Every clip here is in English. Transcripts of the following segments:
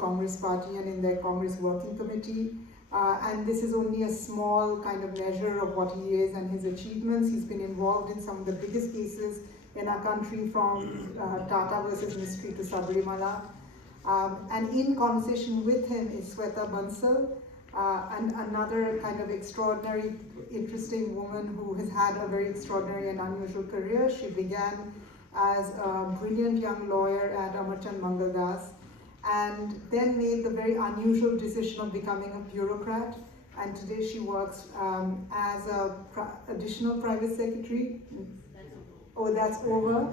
Congress Party and in their Congress Working Committee. And this is only a small kind of measure of what he is and his achievements. He's been involved in some of the biggest cases in our country, from Tata versus Mystery to Sabarimala. And in conversation with him is Sweta Bansal, and another kind of extraordinary, interesting woman who has had a very extraordinary and unusual career. She began as a brilliant young lawyer at Amarchand Mangaldas, and then made the very unusual decision of becoming a bureaucrat. And today she works as a additional private secretary. Oh, that's over.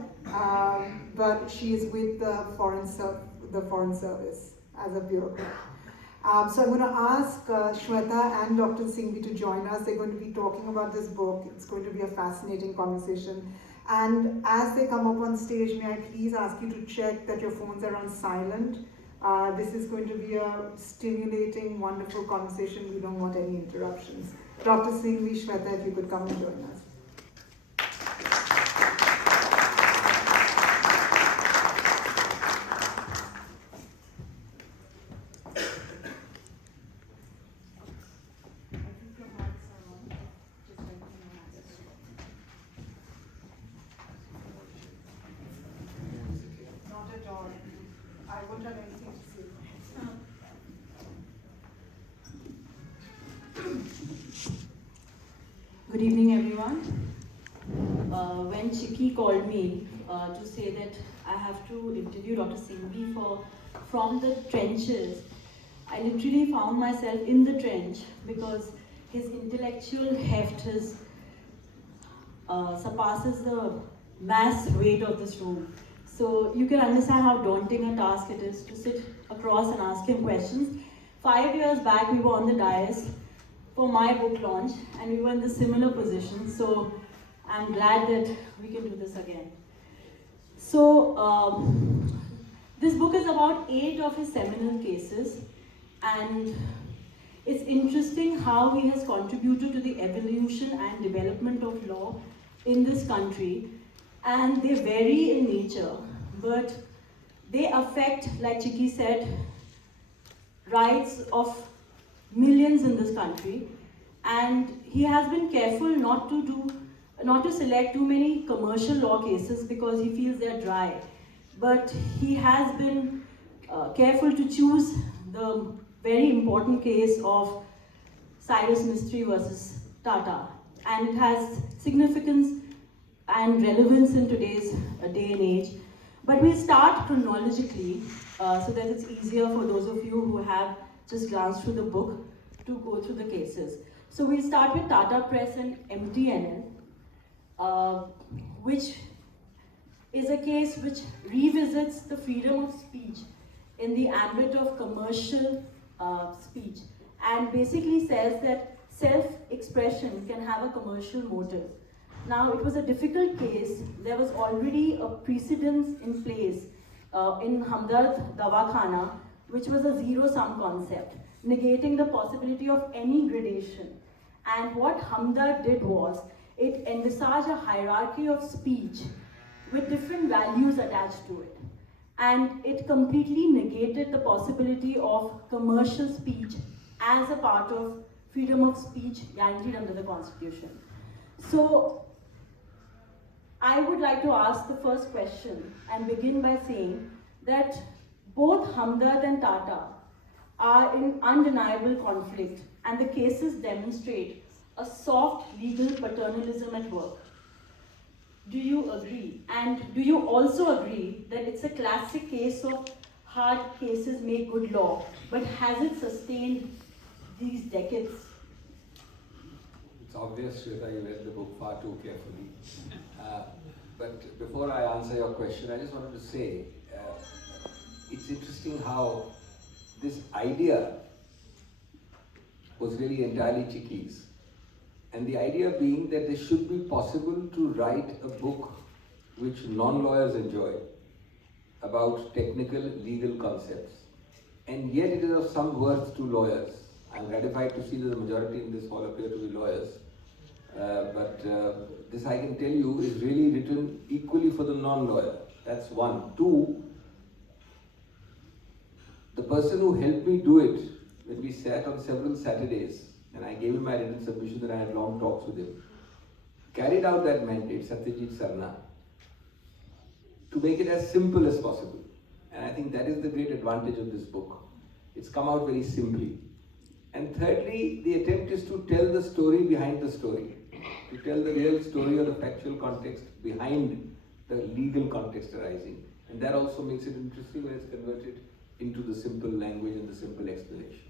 But she is with the Foreign Service as a bureaucrat. So I'm going to ask Shweta and Dr. Singhvi to join us. They're going to be talking about this book. It's going to be a fascinating conversation. And as they come up on stage, may I please ask you to check that your phones are on silent. This is going to be a stimulating, wonderful conversation. We don't want any interruptions. Dr. Singhvi, Shweta, if you could come and join us. Good evening, everyone. When Chiki called me to say that I have to interview Dr. Singhvi from the trenches, I literally found myself in the trench because his intellectual heft surpasses the mass weight of this room. So you can understand how daunting a task it is to sit across and ask him questions. 5 years back, we were on the dais for my book launch, and we were in the similar position, so I'm glad that we can do this again. So, this book is about 8 of his seminal cases, and it's interesting how he has contributed to the evolution and development of law in this country, and they vary in nature, but they affect, like Chiki said, rights of millions in this country, and he has been careful not to select too many commercial law cases because he feels they're dry, but he has been careful to choose the very important case of Cyrus Mistry versus Tata, and it has significance and relevance in today's day and age. But we'll start chronologically so that it's easier for those of you who have just glance through the book to go through the cases. So we'll start with Tata Press and MTNL, which is a case which revisits the freedom of speech in the ambit of commercial speech, and basically says that self-expression can have a commercial motive. Now, it was a difficult case. There was already a precedence in place in Hamdard Dawakhana, which was a zero-sum concept, negating the possibility of any gradation. And what Hamdard did was, it envisaged a hierarchy of speech with different values attached to it. And it completely negated the possibility of commercial speech as a part of freedom of speech guaranteed under the Constitution. So, I would like to ask the first question and begin by saying that both Hamdard and Tata are in undeniable conflict, and the cases demonstrate a soft legal paternalism at work. Do you agree? And do you also agree that it's a classic case of hard cases make good law, but has it sustained these decades? It's obvious, Shweta, you read the book far too carefully. But before I answer your question, I just wanted to say, it's interesting how this idea was really entirely Chiki's. And the idea being that it should be possible to write a book which non-lawyers enjoy about technical legal concepts. And yet it is of some worth to lawyers. I'm gratified to see that the majority in this hall appear to be lawyers. But this, I can tell you, is really written equally for the non-lawyer. That's one. Two, the person who helped me do it, when we sat on several Saturdays, and I gave him my written submission and I had long talks with him, carried out that mandate, Satyajit Sarna, to make it as simple as possible. And I think that is the great advantage of this book. It's come out very simply. And thirdly, the attempt is to tell the story behind the story, to tell the real story or the factual context behind the legal context arising. And that also makes it interesting when it's converted into the simple language and the simple explanation.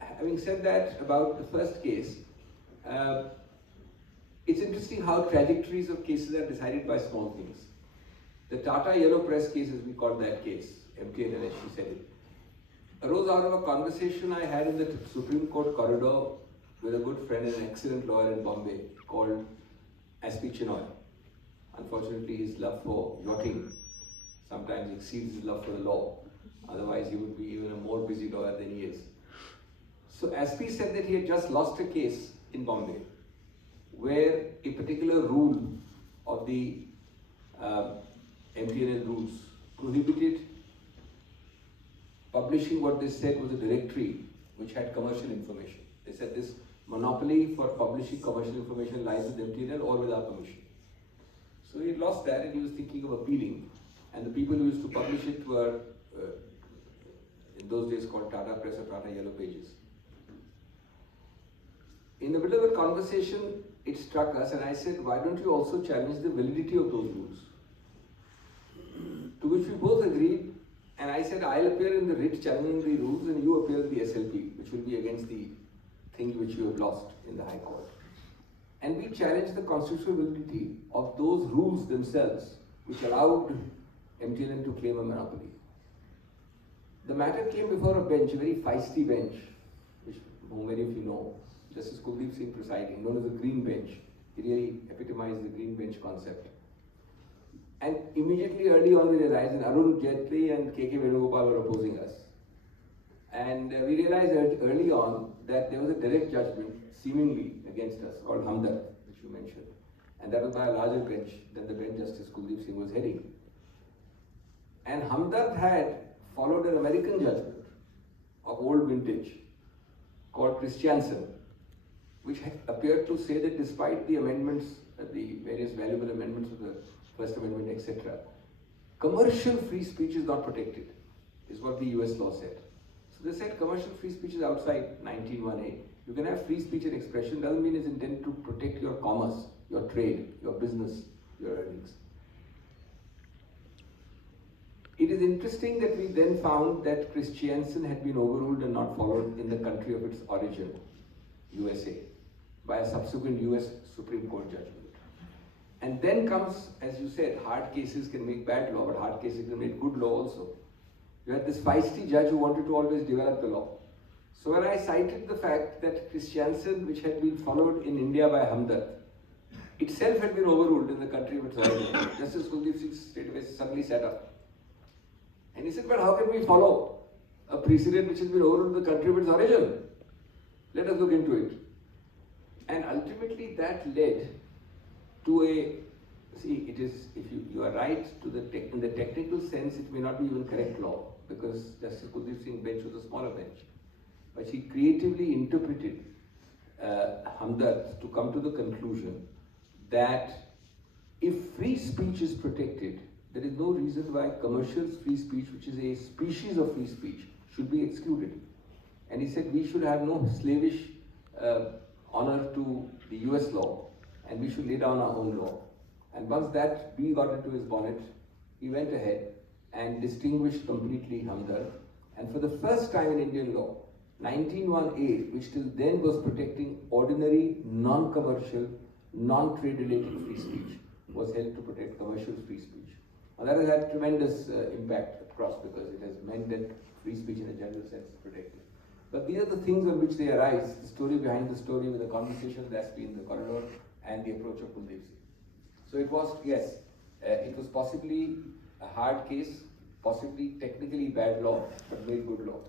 Having said that about the first case, it's interesting how trajectories of cases are decided by small things. The Tata Yellow Press case, as we call that case, MTNL, as she said it, arose out of a conversation I had in the Supreme Court corridor with a good friend and an excellent lawyer in Bombay called S.P. Chinoy. Unfortunately, his love for yachting sometimes exceeds his love for the law. Otherwise, he would be even a more busy lawyer than he is. So S.P. said that he had just lost a case in Bombay where a particular rule of the MTNL rules prohibited publishing what they said was a directory which had commercial information. They said this monopoly for publishing commercial information lies with MTNL or with our permission. So he lost that and he was thinking of appealing. And the people who used to publish it were, in those days, called Tata Press or Tata Yellow Pages. In the middle of a conversation, it struck us and I said, why don't you also challenge the validity of those rules? To which we both agreed, and I said, I'll appear in the writ challenging the rules and you appear in the SLP, which will be against the thing which you have lost in the High Court. And we challenged the constitutional validity of those rules themselves, which allowed MTNL to claim a monopoly. The matter came before a bench, a very feisty bench, which many of you know, Justice Kuldeep Singh presiding, known as the Green Bench. He really epitomized the Green Bench concept. And immediately early on we realized that Arun Jaitley and K.K. Venugopal were opposing us. And we realized early on that there was a direct judgment, seemingly against us, called Hamdard, which you mentioned. And that was by a larger bench than the bench Justice Kuldeep Singh was heading. And Hamdard had followed an American judgment of old vintage called Christiansen, which appeared to say that despite the amendments, the various valuable amendments of the First Amendment, etc., commercial free speech is not protected, is what the US law said. So they said commercial free speech is outside 19(1)(a). You can have free speech and expression, doesn't mean it's intended to protect your commerce, your trade, your business, your earnings. It is interesting that we then found that Christiansen had been overruled and not followed in the country of its origin, USA, by a subsequent US Supreme Court judgment. And then comes, as you said, hard cases can make bad law, but hard cases can make good law also. You had this feisty judge who wanted to always develop the law. So when I cited the fact that Christiansen, which had been followed in India by Hamdard, itself had been overruled in the country of its origin, Justice Kuldeep Singh straightaway suddenly sat up. And he said, but how can we follow a precedent which has been overruled in the country of its origin? Let us look into it. And ultimately that led to a, see, it is, if you are right, to the in the technical sense, it may not be even correct law, because Justice Kuldeep Singh bench was a smaller bench. But she creatively interpreted Hamdard to come to the conclusion that if free speech is protected, there is no reason why commercial free speech, which is a species of free speech, should be excluded. And he said we should have no slavish honor to the US law, and we should lay down our own law. And once that bee got into his bonnet, he went ahead and distinguished completely Hamdard. And for the first time in Indian law, 19(1)(a), which till then was protecting ordinary, non-commercial, non-trade related free speech, was held to protect commercial free speech. And that has had tremendous impact across, because it has meant that free speech in a general sense is protected. But these are the things on which they arise, the story behind the story, with the conversation that's been in the corridor and the approach of Kuldeep Singh. So it was, yes, it was possibly a hard case, possibly technically bad law, but made good law.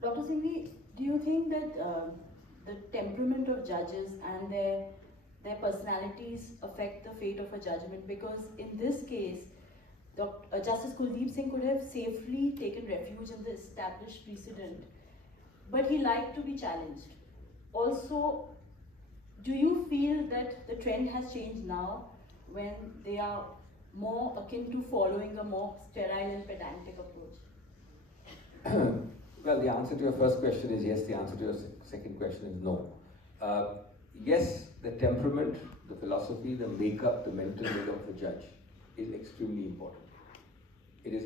Dr. Singhvi, do you think that the temperament of judges and their personalities affect the fate of a judgment? Because in this case, Justice Kuldeep Singh could have safely taken refuge in the established precedent, but he liked to be challenged. Also, do you feel that the trend has changed now when they are more akin to following a more sterile and pedantic approach? Well, the answer to your first question is yes, the answer to your second question is no. Yes, the temperament, the philosophy, the makeup, the mental makeup of a judge is extremely important. It is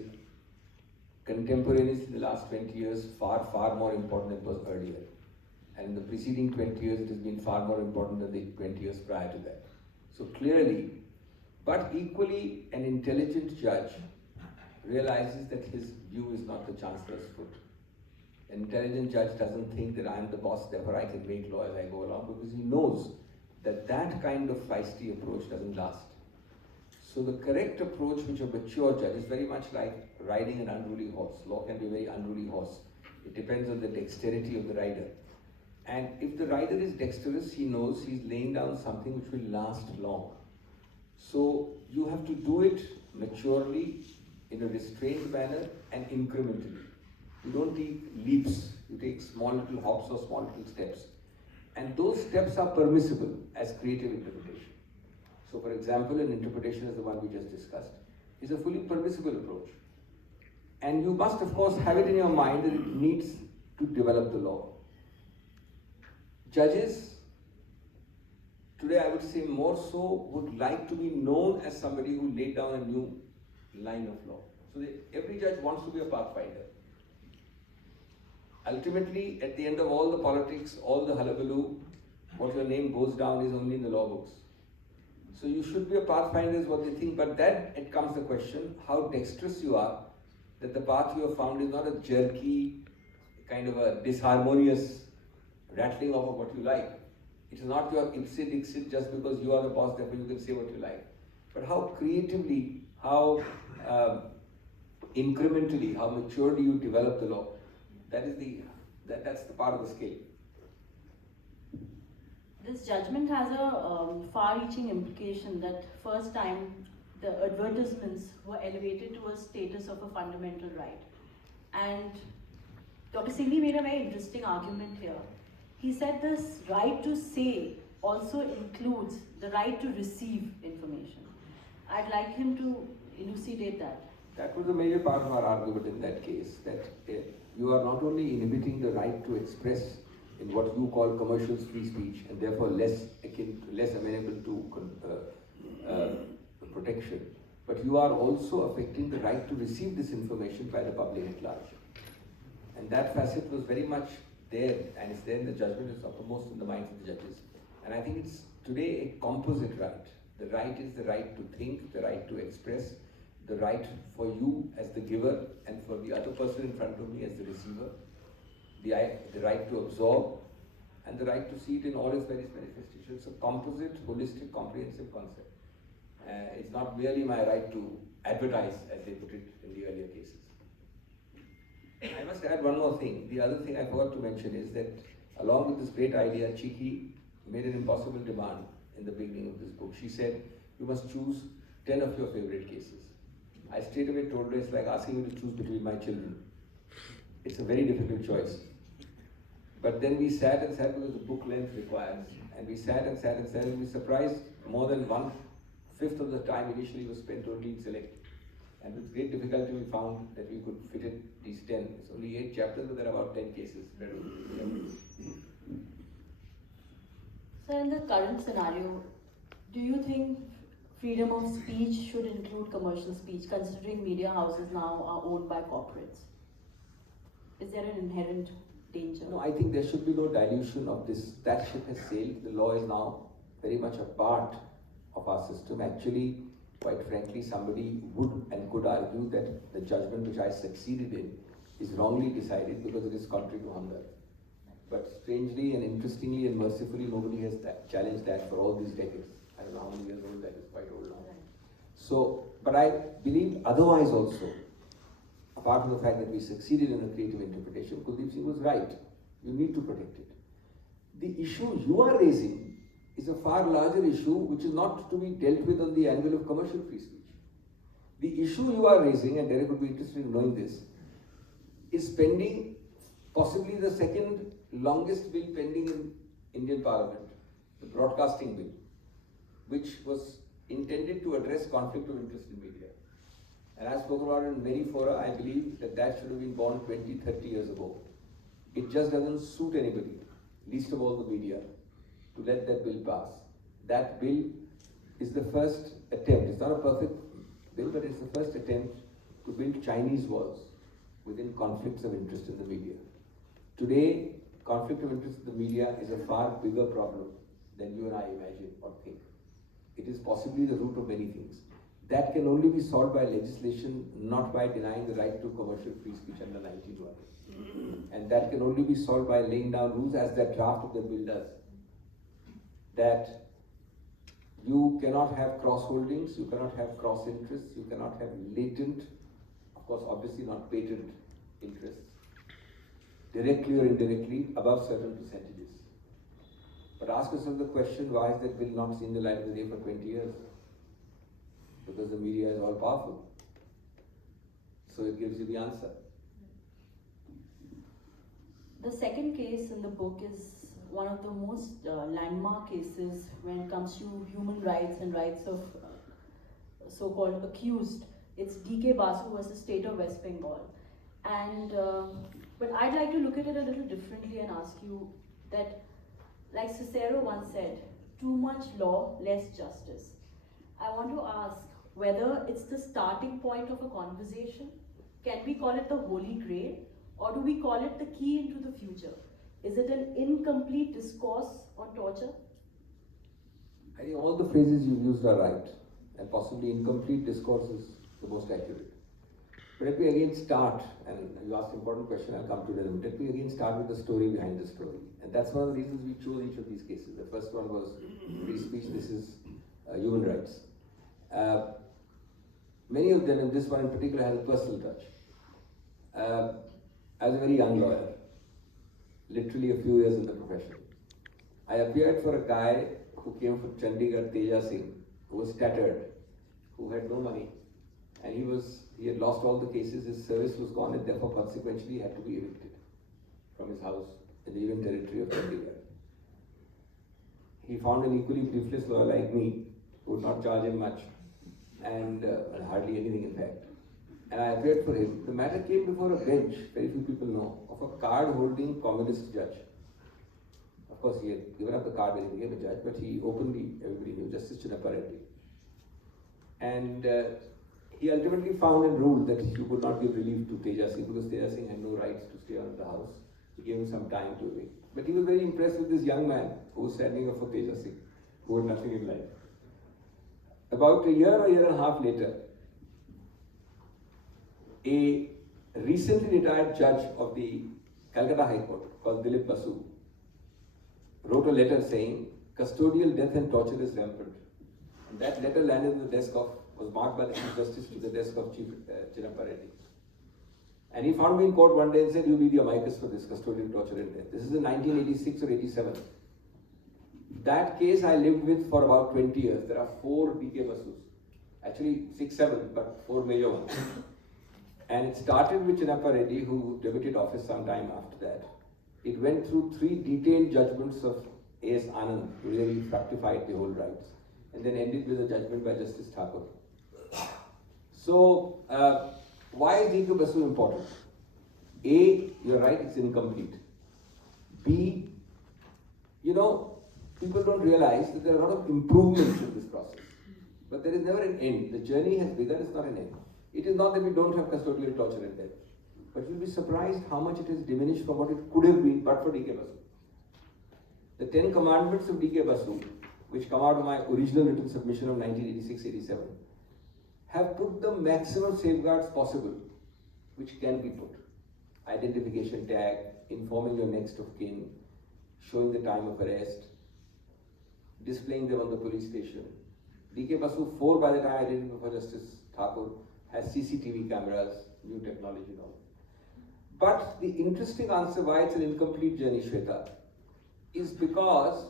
contemporaneously in the last 20 years far, far more important than it was earlier. And in the preceding 20 years, it has been far more important than the 20 years prior to that. So clearly, but equally, an intelligent judge realizes that his view is not the chancellor's foot. An intelligent judge doesn't think that I am the boss, therefore I can make law as I go along, because he knows that that kind of feisty approach doesn't last. So the correct approach, which a mature judge, is very much like riding an unruly horse. Law can be a very unruly horse. It depends on the dexterity of the rider. And if the rider is dexterous, he knows he's laying down something which will last long. So you have to do it maturely, in a restrained manner, and incrementally. You don't take leaps, you take small little hops or small little steps. And those steps are permissible as creative interpretation. So for example, an interpretation as the one we just discussed is a fully permissible approach. And you must of course have it in your mind that it needs to develop the law. Judges, today I would say more so, would like to be known as somebody who laid down a new line of law. So every judge wants to be a pathfinder. Ultimately, at the end of all the politics, all the hullabaloo, what your name goes down is only in the law books. So you should be a pathfinder is what they think, but then it comes the question, how dexterous you are, that the path you have found is not a jerky, kind of a disharmonious rattling off of what you like. It is not your ipse dixit just because you are the boss, therefore you can say what you like. But how creatively, how incrementally, how maturely you develop the law. That's the part of the scale. This judgment has a far-reaching implication that first time the advertisements were elevated to a status of a fundamental right. And Dr. Singhvi made a very interesting argument here. He said this right to say also includes the right to receive information. I'd like him to elucidate that. That was a major part of our argument in that case, that you are not only inhibiting the right to express in what you call commercial free speech, and therefore less amenable to protection, but you are also affecting the right to receive this information by the public at large. And that facet was very much there, and it's there in the judgment, it's uppermost in the minds of the judges. And I think it's today a composite right. The right is the right to think, the right to express, the right for you as the giver, and for the other person in front of me as the receiver, the right to absorb, and the right to see it in all its various manifestations. It's a composite, holistic, comprehensive concept. It's not merely my right to advertise, as they put it in the earlier cases. I must add one more thing. The other thing I forgot to mention is that along with this great idea, Chiki made an impossible demand in the beginning of this book. She said, you must choose 10 of your favorite cases. I straight away told her it's like asking me to choose between my children. It's a very difficult choice. But then we sat and sat because the book length requires. And we sat and sat and sat, and we surprised more than 1/5 of the time initially was spent only in selecting. And with great difficulty we found that we could fit in these 10. It's only 8 chapters, but there are about 10 cases. So in the current scenario, do you think freedom of speech should include commercial speech, considering media houses now are owned by corporates? Is there an inherent danger? No, I think there should be no dilution of this. That ship has sailed. The law is now very much a part of our system. Actually, quite frankly, somebody would and could argue that the judgment which I succeeded in is wrongly decided because it is contrary to hunger. But strangely and interestingly and mercifully, nobody has challenged that for all these decades. I don't know how many years old that is, quite old now. So, but I believe otherwise also, apart from the fact that we succeeded in a creative interpretation, Kuldeep Singh was right. You need to protect it. The issue you are raising is a far larger issue which is not to be dealt with on the angle of commercial free speech. The issue you are raising, and Derek would be interested in knowing this, is pending, possibly the second longest bill pending in Indian Parliament, the broadcasting bill, which was intended to address conflict of interest in media. And I've spoken about it in many fora. I believe that that should have been born 20, 30 years ago. It just doesn't suit anybody, least of all the media, to let that bill pass. That bill is the first attempt. It's not a perfect bill, but it's the first attempt to build Chinese walls within conflicts of interest in the media. Today, conflict of interest in the media is a far bigger problem than you and I imagine or think. It is possibly the root of many things. That can only be solved by legislation, not by denying the right to commercial free speech under 19(1). And that can only be solved by laying down rules, as that draft of the bill does. That you cannot have cross holdings, you cannot have cross interests, you cannot have latent, of course obviously not patent interests, directly or indirectly above certain percentages. But ask yourself the question, why has that bill not seen the light of the day for 20 years? Because the media is all powerful. So it gives you the answer. The second case in the book is one of the most landmark cases when it comes to human rights and rights of so-called accused. It's D.K. Basu versus State of West Bengal. And but I'd like to look at it a little differently and ask you that, like Cicero once said, too much law, less justice. I want to ask whether it's the starting point of a conversation. Can we call it the Holy Grail, or do we call it the key into the future? Is it an incomplete discourse on torture? I think all the phrases you used are right, and possibly incomplete discourse is the most accurate. But let me again start, and you asked an important question, I'll come to that. Let me again start with the story behind the story. And that's one of the reasons we chose each of these cases. The first one was free speech, this is human rights. Many of them, and this one in particular, has a personal touch. I was a very young lawyer, literally a few years in the profession. I appeared for a guy who came from Chandigarh, Teja Singh, who was tattered, who had no money, and he had lost all the cases, his service was gone, and therefore consequently he had to be evicted from his house in the Union Territory of Chandigarh. He found an equally briefless lawyer like me, who would not charge him much, and hardly anything in fact. And I appeared for him. The matter came before a bench, very few people know, of a card-holding communist judge. Of course, he had given up the card when he became a judge, but he openly, everybody knew, Justice Chinnappa Reddy. And he ultimately found and ruled that he could not give relief to Teja Singh because Teja Singh had no rights to stay on the house. He gave him some time to evict. But he was very impressed with this young man who was standing up for Teja Singh, who had nothing in life. About a year and a half later, a recently retired judge of the Calcutta High Court called Dilip Basu wrote a letter saying custodial death and torture is rampant. And that letter landed on the desk of, was marked by the Chief Justice to the desk of Chief Chinnappa Reddy. And he found me in court one day and said, "You be the amicus for this custodial torture and death." This is in 1986 or 87. That case I lived with for about 20 years. There are 4 D.K. Basus. Actually 6, 7, but 4 major ones. And it started with Chinnappa Reddy, who debuted office sometime after that. It went through 3 detailed judgments of A.S. Anand, who really fructified the whole rights, and then ended with a judgment by Justice Thakur. So, why is D.K. Basu important? A, you're right, it's incomplete. B, people don't realize that there are a lot of improvements in this process. But there is never an end. The journey has begun, it's not an end. It is not that we don't have custodial torture and death, but you'll be surprised how much it has diminished from what it could have been but for D.K. Basu. The 10 commandments of D.K. Basu, which come out of my original written submission of 1986-87, have put the maximum safeguards possible, which can be put. Identification tag, informing your next of kin, showing the time of arrest, displaying them on the police station. D.K. Basu 4, by the time I did it before Justice Thakur, has CCTV cameras, new technology and all. But the interesting answer why it's an incomplete journey, Shweta, is because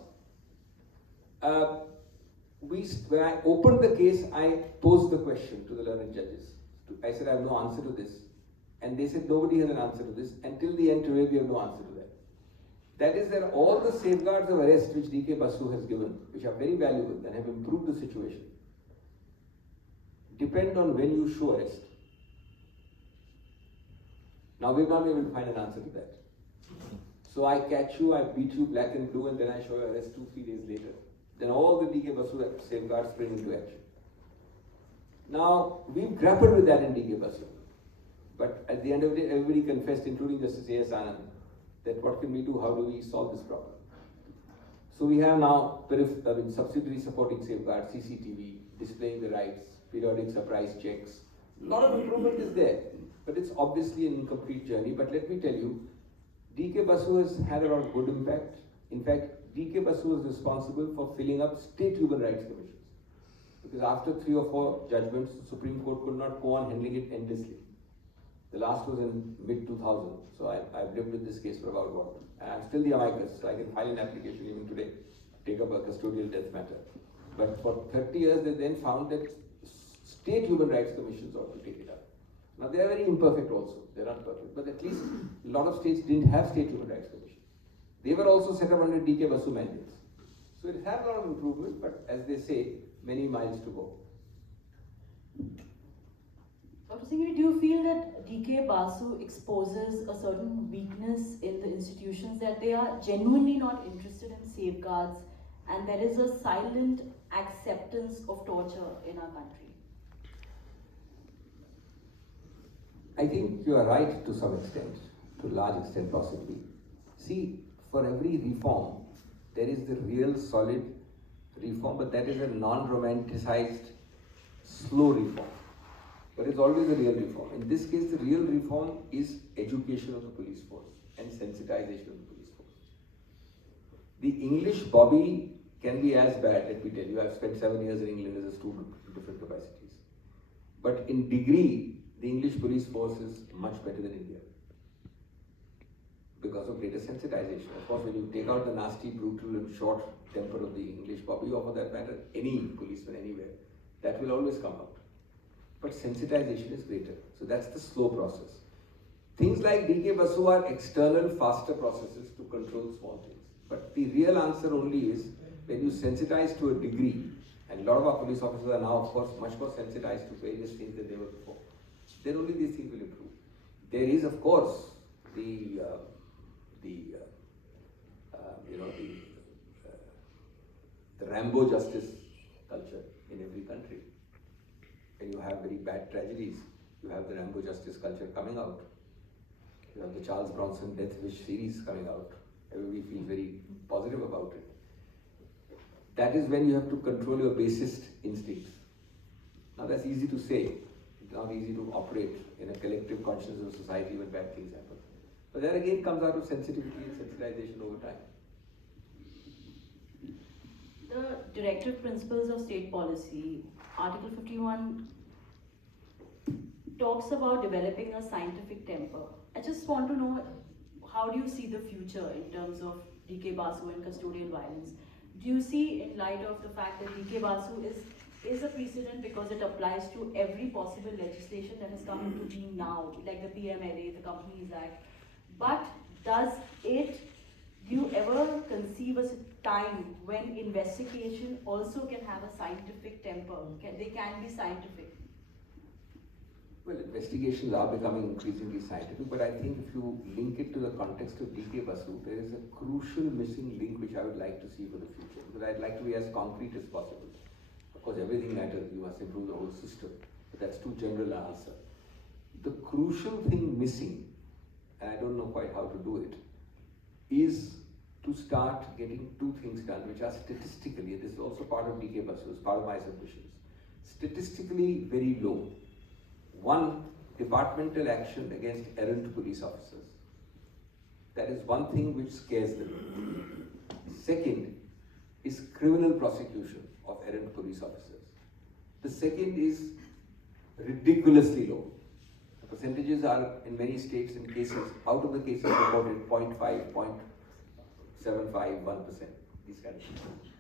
when I opened the case, I posed the question to the learned judges. I said, I have no answer to this. And they said, nobody has an answer to this. Until the end today, we have no answer to that. That is that all the safeguards of arrest which D.K. Basu has given, which are very valuable and have improved the situation, depend on when you show arrest. Now we've not been able to find an answer to that. So I catch you, I beat you black and blue, and then I show you arrest 2-3 days later. Then all the D.K. Basu safeguards spring into action. Now, we've grappled with that in D.K. Basu. But at the end of the day, everybody confessed, including Justice A.S. Anand, that what can we do, how do we solve this problem? So we have now subsidiary supporting safeguards, CCTV, displaying the rights, periodic surprise checks. A lot of improvement is there, but it's obviously an incomplete journey. But let me tell you, D.K. Basu has had a lot of good impact. In fact, D.K. Basu is responsible for filling up state human rights commissions. Because after 3 or 4 judgments, the Supreme Court could not go on handling it endlessly. The last was in mid-2000, so I've lived with this case for about what? And I'm still the amicus, so I can file an application even today, take up a custodial death matter. But for 30 years, they then found that state human rights commissions ought to take it up. Now, they are very imperfect also, they're not perfect, but at least a lot of states didn't have state human rights commissions. They were also set up under D.K. Basu mandates. So it had a lot of improvement, but as they say, many miles to go. Dr. Singhvi, do you feel that D.K. Basu exposes a certain weakness in the institutions, that they are genuinely not interested in safeguards and there is a silent acceptance of torture in our country? I think you are right to some extent, to a large extent possibly. See, for every reform, there is the real solid reform, but that is a non-romanticized, slow reform. But it's always a real reform. In this case, the real reform is education of the police force and sensitization of the police force. The English Bobby can be as bad, let me tell you. I've spent 7 years in England as a student in different capacities. But in degree, the English police force is much better than India because of greater sensitization. Of course, when you take out the nasty, brutal and short temper of the English Bobby, or for that matter, any policeman anywhere, that will always come out. But sensitization is greater. So that's the slow process. Things like D.K. Basu are external, faster processes to control small things. But the real answer only is when you sensitize to a degree, and a lot of our police officers are now, of course, much more sensitized to various things than they were before, then only these things will improve. There is, of course, the Rambo justice culture in every country. When you have very bad tragedies, you have the Rambo justice culture coming out. You have the Charles Bronson Death Wish series coming out. Everybody feels very positive about it. That is when you have to control your basest instincts. Now that's easy to say. It's not easy to operate in a collective consciousness of society when bad things happen. But that again comes out of sensitivity and sensitization over time. The Directive Principles of State Policy, Article 51, talks about developing a scientific temper. I just want to know, how do you see the future in terms of D.K. Basu and custodial violence? Do you see, in light of the fact that D.K. Basu is a precedent because it applies to every possible legislation that has come into being now, like the PMLA, the Companies Act, but do you ever conceive a time when investigation also can have a scientific temper? They can be scientific? Well, investigations are becoming increasingly scientific, but I think if you link it to the context of D.K. Basu, there is a crucial missing link which I would like to see for the future, because I'd like to be as concrete as possible. Of course, everything matters, you must improve the whole system, but that's too general an answer. The crucial thing missing, and I don't know quite how to do it, is to start getting 2 things done which are statistically, this is also part of D.K. Basu, it's part of my submissions, statistically very low. 1, departmental action against errant police officers. That is one thing which scares them. 2nd is criminal prosecution of errant police officers. The 2nd is ridiculously low. The percentages are in many states in cases, out of the cases reported, 0.5, 0.75, 1%, these kind of things.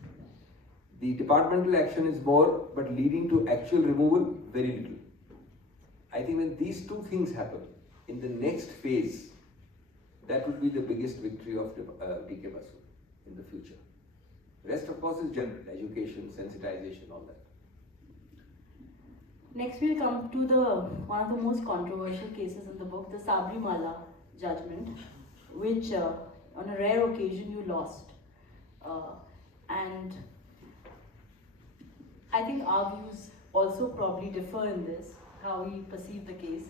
The departmental action is more, but leading to actual removal, very little. I think when these two things happen, in the next phase, that would be the biggest victory of DK Basu in the future. The rest, of course, is general education, sensitization, all that. Next, we'll come to one of the most controversial cases in the book, the Sabarimala judgment, which on a rare occasion you lost. And I think our views also probably differ in this, how we perceive the case.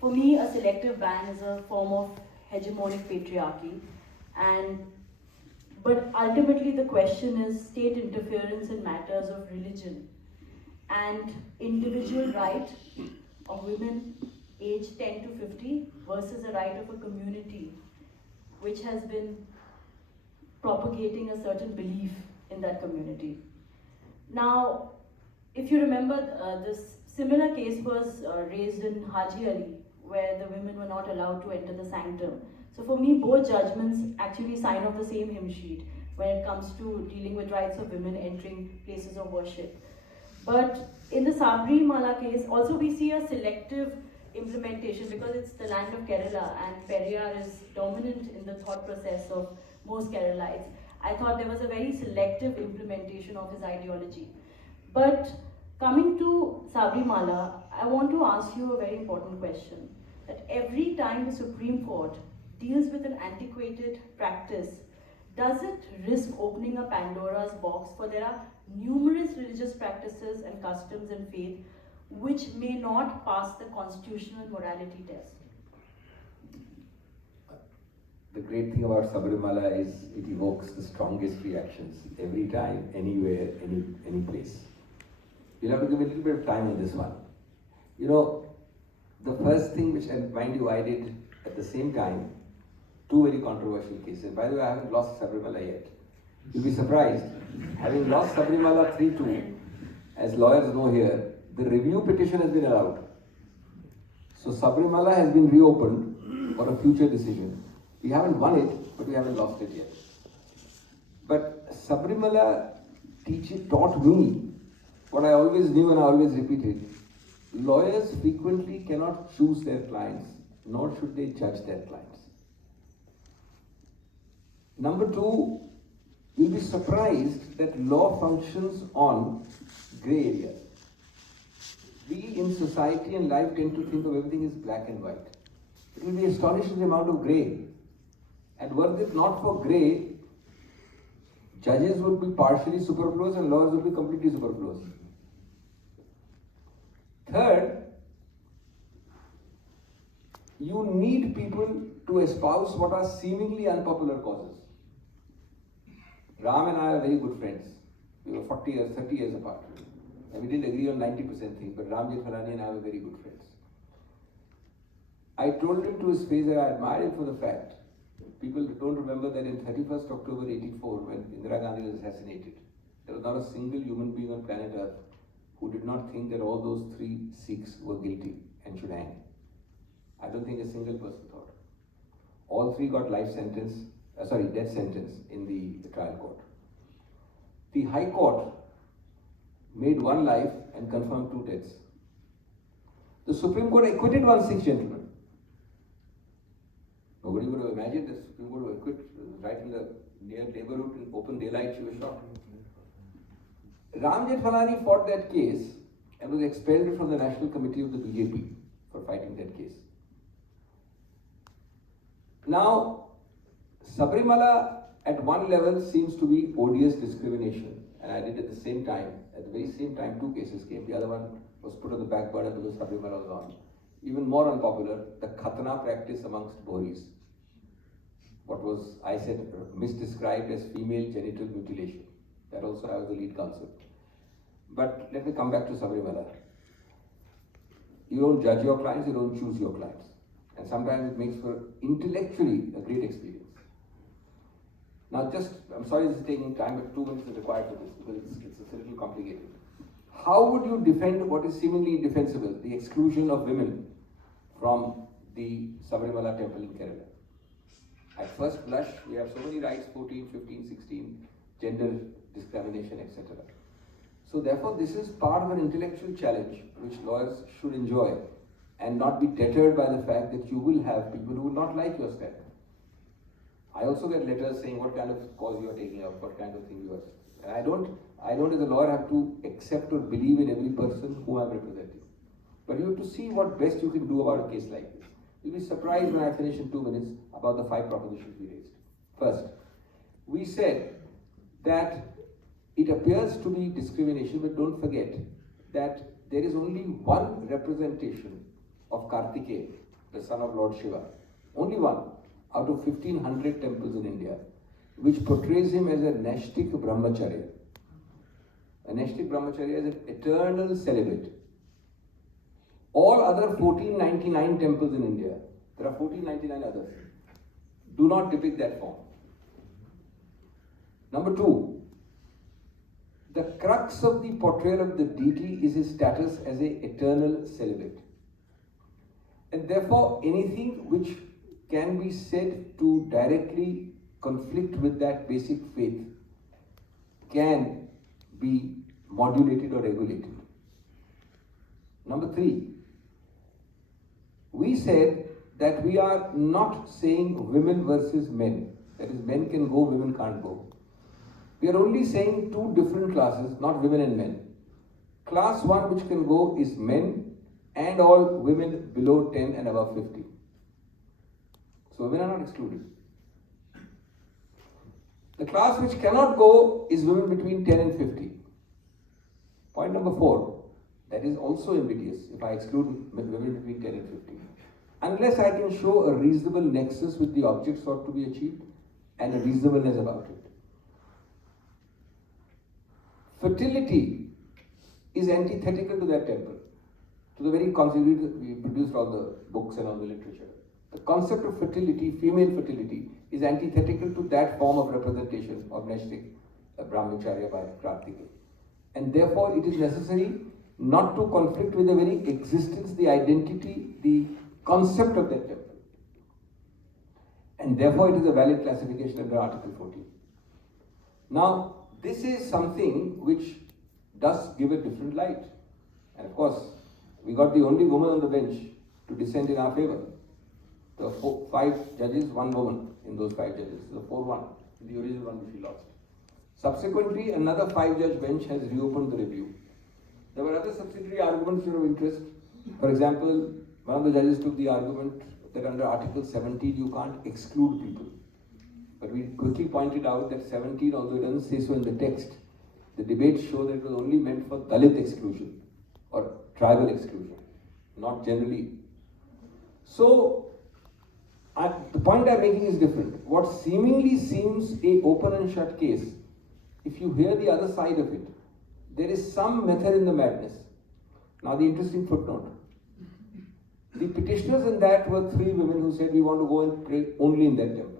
For me, a selective ban is a form of hegemonic patriarchy, but ultimately the question is state interference in matters of religion and individual right of women aged 10 to 50 versus a right of a community which has been propagating a certain belief in that community. Now, if you remember, this similar case was raised in Haji Ali, where the women were not allowed to enter the sanctum. So for me, both judgments actually sign off the same hymn sheet when it comes to dealing with rights of women entering places of worship. But in the Sabarimala case, also we see a selective implementation because it's the land of Kerala and Periyar is dominant in the thought process of most Keralites. I thought there was a very selective implementation of his ideology. But coming to Sabarimala, I want to ask you a very important question. That every time the Supreme Court deals with an antiquated practice, does it risk opening a Pandora's box? For there are numerous religious practices and customs and faith which may not pass the constitutional morality test. The great thing about Sabarimala is it evokes the strongest reactions every time, anywhere, any place. You'll have to give a little bit of time on this one. You know, the first thing which, and mind you, I did at the same time, two very controversial cases. By the way, I haven't lost Sabarimala yet. You'll be surprised. Having lost Sabarimala 3-2, as lawyers know here, the review petition has been allowed. So Sabarimala has been reopened for a future decision. We haven't won it, but we haven't lost it yet. But Sabarimala taught me what I always knew and I always repeated. Lawyers frequently cannot choose their clients, nor should they judge their clients. Number two, you'll be surprised that law functions on grey areas. We in society and life tend to think of everything as black and white. It will be an astonishing amount of grey. And were it not for grey, judges would be partially superfluous and lawyers would be completely superfluous. Third, you need people to espouse what are seemingly unpopular causes. Ram and I are very good friends. We were 40 years, 30 years apart. And we didn't agree on 90% things, but Ram Jethmalani and I were very good friends. I told him to his face that I admired him for the fact. People don't remember that in 31st October 84, when Indira Gandhi was assassinated, there was not a single human being on planet Earth who did not think that all those 3 Sikhs were guilty and should hang. I don't think a single person thought. All 3 got death sentence in the trial court. The High Court made 1 life and confirmed 2 deaths. The Supreme Court acquitted 1 Sikh gentleman. Nobody would have imagined the Supreme Court would acquit right in the near neighborhood in open daylight. She was shot. Ram Jethmalani fought that case and was expelled from the National Committee of the BJP for fighting that case. Now, Sabarimala at one level seems to be odious discrimination, and I did at the very same time 2 cases came. The other one was put on the back burner because Sabarimala was on. Even more unpopular, the khatna practice amongst Bohris. What was, I said, misdescribed as female genital mutilation. That also I was the lead counsel. But let me come back to Sabarimala. You don't judge your clients, you don't choose your clients. And sometimes it makes for intellectually a great experience. Now I'm sorry this is taking time, but 2 minutes is required for this because it's a little complicated. How would you defend what is seemingly indefensible, the exclusion of women from the Sabarimala temple in Kerala? At first blush, we have so many rights, 14, 15, 16, gender discrimination, etc. So therefore, this is part of an intellectual challenge which lawyers should enjoy and not be deterred by the fact that you will have people who will not like your stand. I also get letters saying what kind of cause you are taking up, what kind of thing you are. And I don't as a lawyer have to accept or believe in every person who I'm representing. But you have to see what best you can do about a case like this. You'll be surprised when I finish in 2 minutes about the 5 propositions we raised. First, we said that it appears to be discrimination, but don't forget that there is only one representation of Kartikeya, the son of Lord Shiva, only one out of 1500 temples in India, which portrays him as a Naishtik Brahmacharya. A Naishtik Brahmacharya is an eternal celibate. All other 1499 temples in India, there are 1499 others, do not depict that form. Number 2, the crux of the portrayal of the deity is his status as an eternal celibate. And therefore, anything which can be said to directly conflict with that basic faith can be modulated or regulated. Number 3, we said that we are not saying women versus men. That is, men can go, women can't go. We are only saying 2 different classes, not women and men. Class 1 which can go is men and all women below 10 and above 50. So women are not excluded. The class which cannot go is women between 10 and 50. Point number 4, that is also invidious if I exclude women between 10 and 50. Unless I can show a reasonable nexus with the object sought to be achieved and a reasonableness about it. Fertility is antithetical to that temple, to the very concept we produced all the books and all the literature. The concept of fertility, female fertility, is antithetical to that form of representation of Naishtik Brahmacharya by Kartikeya. And therefore it is necessary not to conflict with the very existence, the identity, the concept of that temple. And therefore it is a valid classification under Article 14. Now, this is something which does give a different light. And of course, we got the only woman on the bench to dissent in our favor. There were 5 judges, 1 woman in those 5 judges. The 4-1, the original one which we lost. Subsequently, another 5-judge bench has reopened the review. There were other subsidiary arguments of interest. For example, one of the judges took the argument that under Article 17 you can't exclude people. But we quickly pointed out that 17, although it doesn't say so in the text, the debates show that it was only meant for Dalit exclusion or tribal exclusion, not generally. So, the point I'm making is different. What seemingly seems an open and shut case, if you hear the other side of it, there is some method in the madness. Now the interesting footnote. The petitioners in that were 3 women who said we want to go and pray only in that temple.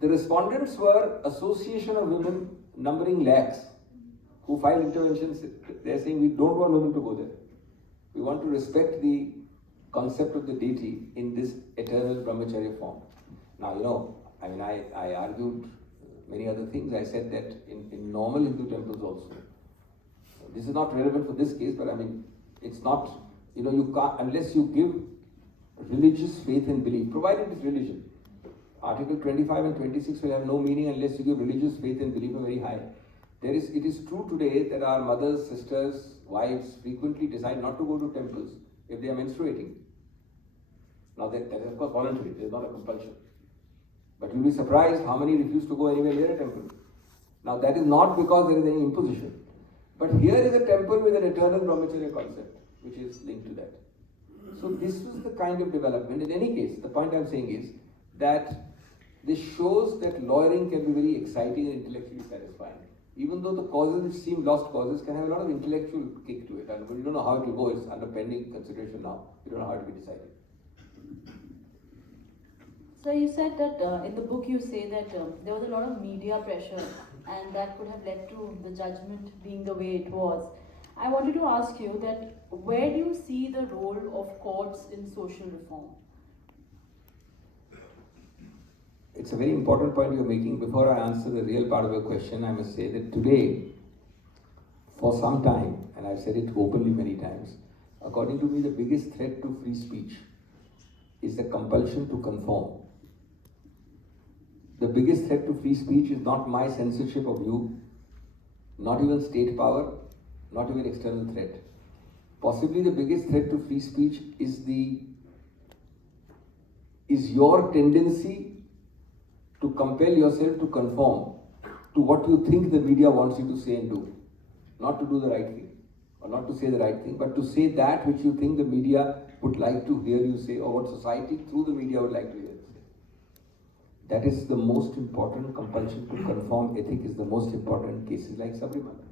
The respondents were association of women numbering lakhs who filed interventions. They are saying we don't want women to go there. We want to respect the concept of the deity in this eternal brahmacharya form. Now, I argued many other things. I said that in normal Hindu temples also. This is not relevant for this case, but it's not, you can't, unless you give religious faith and belief, provided it's religion. Article 25 and 26 will have no meaning unless you give religious faith and belief very high. It is true today that our mothers, sisters, wives frequently decide not to go to temples if they are menstruating. Now that is of course voluntary, it is not a compulsion. But you'll be surprised how many refuse to go anywhere near a temple. Now that is not because there is any imposition. But here is a temple with an eternal brahmacharya concept, which is linked to that. So this was the kind of development. In any case, the point I'm saying is that this shows that lawyering can be very exciting and intellectually satisfying. Even though the causes which seem lost causes can have a lot of intellectual kick to it. And you don't know how it will go, it's under pending consideration now. You don't know how it will be decided. So you said that in the book you say that there was a lot of media pressure and that could have led to the judgment being the way it was. I wanted to ask you that where do you see the role of courts in social reform? it's a very important point you're making. Before I answer the real part of your question, I must say that today, for some time, and I've said it openly many times, according to me, the biggest threat to free speech is the compulsion to conform. The biggest threat to free speech is not my censorship of you, not even state power, not even external threat. Possibly the biggest threat to free speech is your tendency to compel yourself to conform to what you think the media wants you to say and do. Not to do the right thing, or not to say the right thing, but to say that which you think the media would like to hear you say, or what society through the media would like to hear you say. That is the most important. Compulsion to conform ethic is the most important in cases like Sabarimala.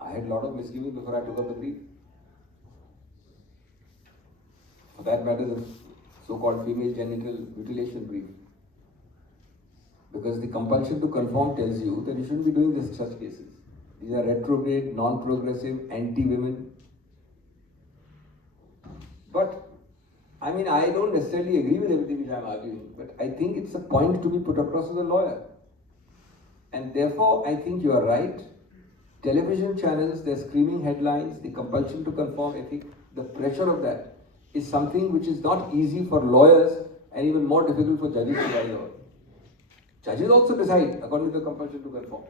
I had a lot of misgivings before I took up the brief. For that matter, the so-called female genital mutilation brief. Because the compulsion to conform tells you that you shouldn't be doing such cases. These are retrograde, non-progressive, anti-women. But, I mean, I don't necessarily agree with everything which I'm arguing, but I think it's a point to be put across as a lawyer. And therefore, I think you are right. Television channels, their screaming headlines, the compulsion to conform ethic, the pressure of that is something which is not easy for lawyers and even more difficult for judges to carry out. Judges also decide according to the compulsion to conform.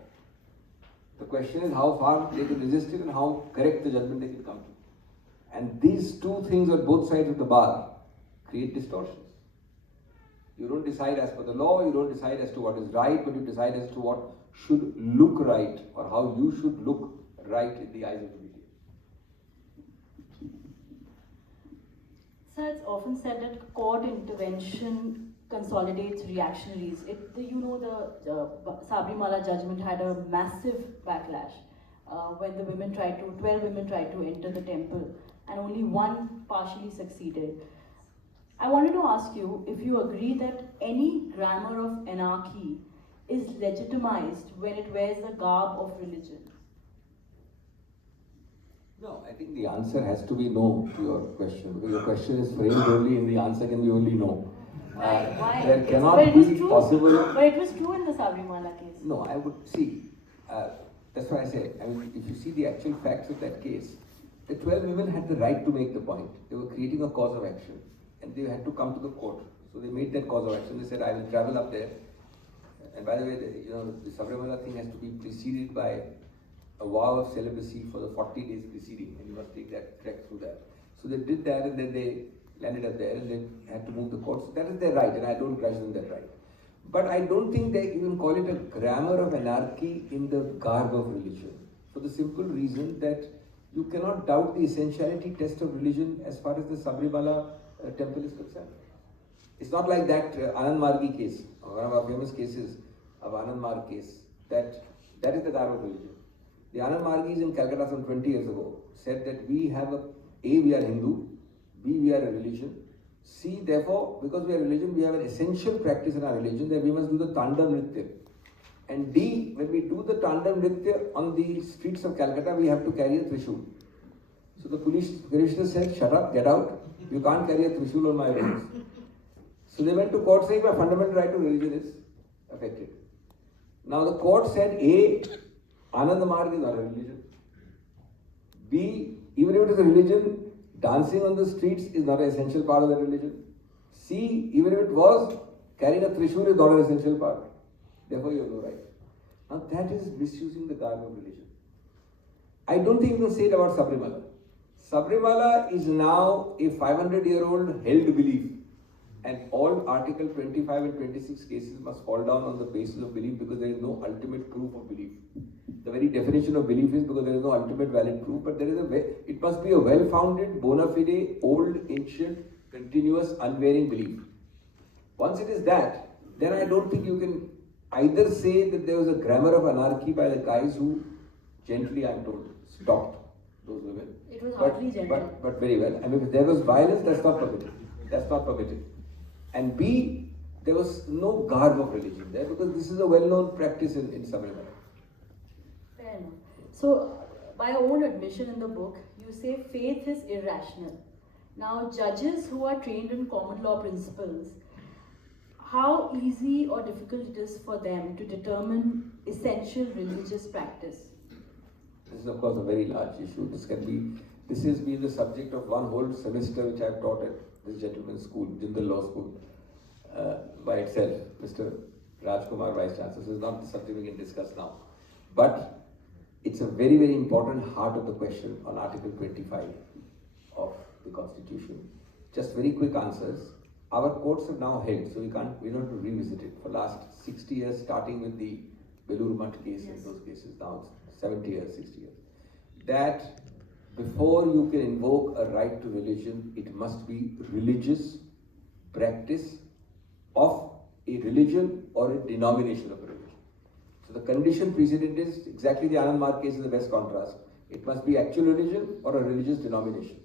The question is how far they can resist it and how correct the judgment they can come to. And these two things on both sides of the bar create distortions. You don't decide as per the law, you don't decide as to what is right, but you decide as to what should look right or how you should look right in the eyes of the media. Sir, it's often said that court intervention consolidates reactionaries. The Sabarimala judgment had a massive backlash when 12 women tried to enter the temple and only one partially succeeded. I wanted to ask you if you agree that any grammar of anarchy is legitimized when it wears the garb of religion. No, I think the answer has to be no to your question, because your question is framed only and the answer can be only no. Why? There cannot be possible. But it was true in the Sabarimala case. No, I would see. That's why I say. I mean, if you see the actual facts of that case, the 12 women had the right to make the point. They were creating a cause of action, and they had to come to the court. So they made that cause of action. They said, "I will travel up there." And by the way, the Sabarimala thing has to be preceded by a vow of celibacy for the 40 days preceding, and you must take that trek through that. So they did that, and then they landed up there, and they had to move the court. So that is their right, and I don't grudge them that right. But I don't think they even call it a grammar of anarchy in the garb of religion, for the simple reason that you cannot doubt the essentiality test of religion as far as the Sabarimala temple is concerned. It's not like that Anand Margi case, one of our famous cases of Anand Marg case, that is the garb of religion. The Anand Margis in Calcutta some 20 years ago said that we are Hindu, B, we are a religion, C, therefore, because we are a religion, we have an essential practice in our religion that we must do the Tandam Nritya. And D, when we do the Tandam Nritya on the streets of Calcutta, we have to carry a Trishul. So the police commissioner said, "Shut up, get out, you can't carry a Trishul on my roads." So they went to court saying my fundamental right to religion is affected. Now the court said, A, Anand Marg is not a religion. B, even if it is a religion, dancing on the streets is not an essential part of the religion. C, even if it was, carrying a Trishul is not an essential part. Therefore you have no right. Now that is misusing the garb of religion. I don't think you can say it about Sabarimala. Sabarimala is now a 500-year-old held belief. And all Article 25 and 26 cases must fall down on the basis of belief, because there is no ultimate proof of belief. The very definition of belief is because there is no ultimate valid proof, but there is it must be a well-founded, bona fide, old, ancient, continuous, unvarying belief. Once it is that, then I don't think you can either say that there was a grammar of anarchy by the guys who gently, I'm told, stopped those women. It was hardly gentle. But very well. I mean, if there was violence, that's not permitted. That's not permitted. And B, there was no garb of religion there, because this is a well-known practice in Sabarimala. Fair enough. So, by your own admission in the book, you say faith is irrational. Now, judges who are trained in common law principles how easy or difficult it is for them to determine essential religious practice? This is of course a very large issue. This has been the subject of one whole semester which I have taught at this gentleman's school, Jindal Law School, by itself. Mr. Rajkumar, Vice Chancellor. This is not the subject we can discuss now. But it's a very, very important heart of the question on Article 25 of the Constitution. Just very quick answers. Our courts have now held, so we don't have to revisit it. For last 60 years, starting with the Belur Math case and those cases, now it's 70 years, 60 years. That before you can invoke a right to religion, it must be religious practice of a religion or a denomination of a religion. So the condition precedent is exactly the Anand Mark case is the best contrast. It must be actual religion or a religious denomination.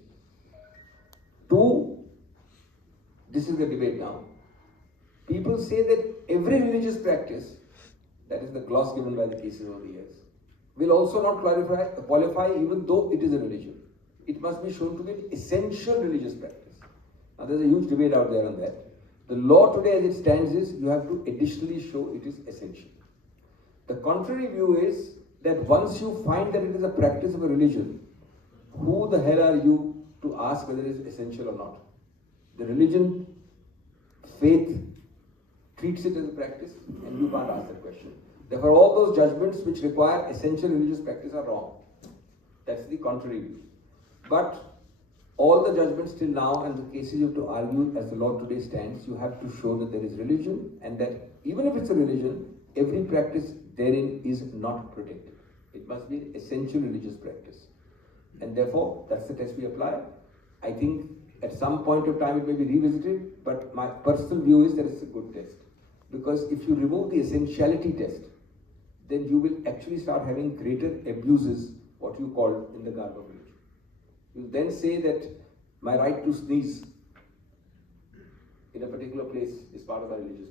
Two, this is the debate now. People say that every religious practice, that is the gloss given by the cases over the years, will also not qualify even though it is a religion. It must be shown to be an essential religious practice. Now there's a huge debate out there on that. The law today as it stands is you have to additionally show it is essential. The contrary view is that once you find that it is a practice of a religion, who the hell are you to ask whether it is essential or not? The religion, faith, treats it as a practice and you can't ask that question. Therefore, all those judgments which require essential religious practice are wrong. That's the contrary view. But all the judgments till now and the cases you have to argue as the law today stands, you have to show that there is religion and that even if it's a religion, every practice therein is not protected. It must be an essential religious practice. And therefore, that's the test we apply. I think at some point of time it may be revisited, but my personal view is that it's a good test. Because if you remove the essentiality test, then you will actually start having greater abuses, what you call in the garb of religion. You then say that my right to sneeze in a particular place is part of our religious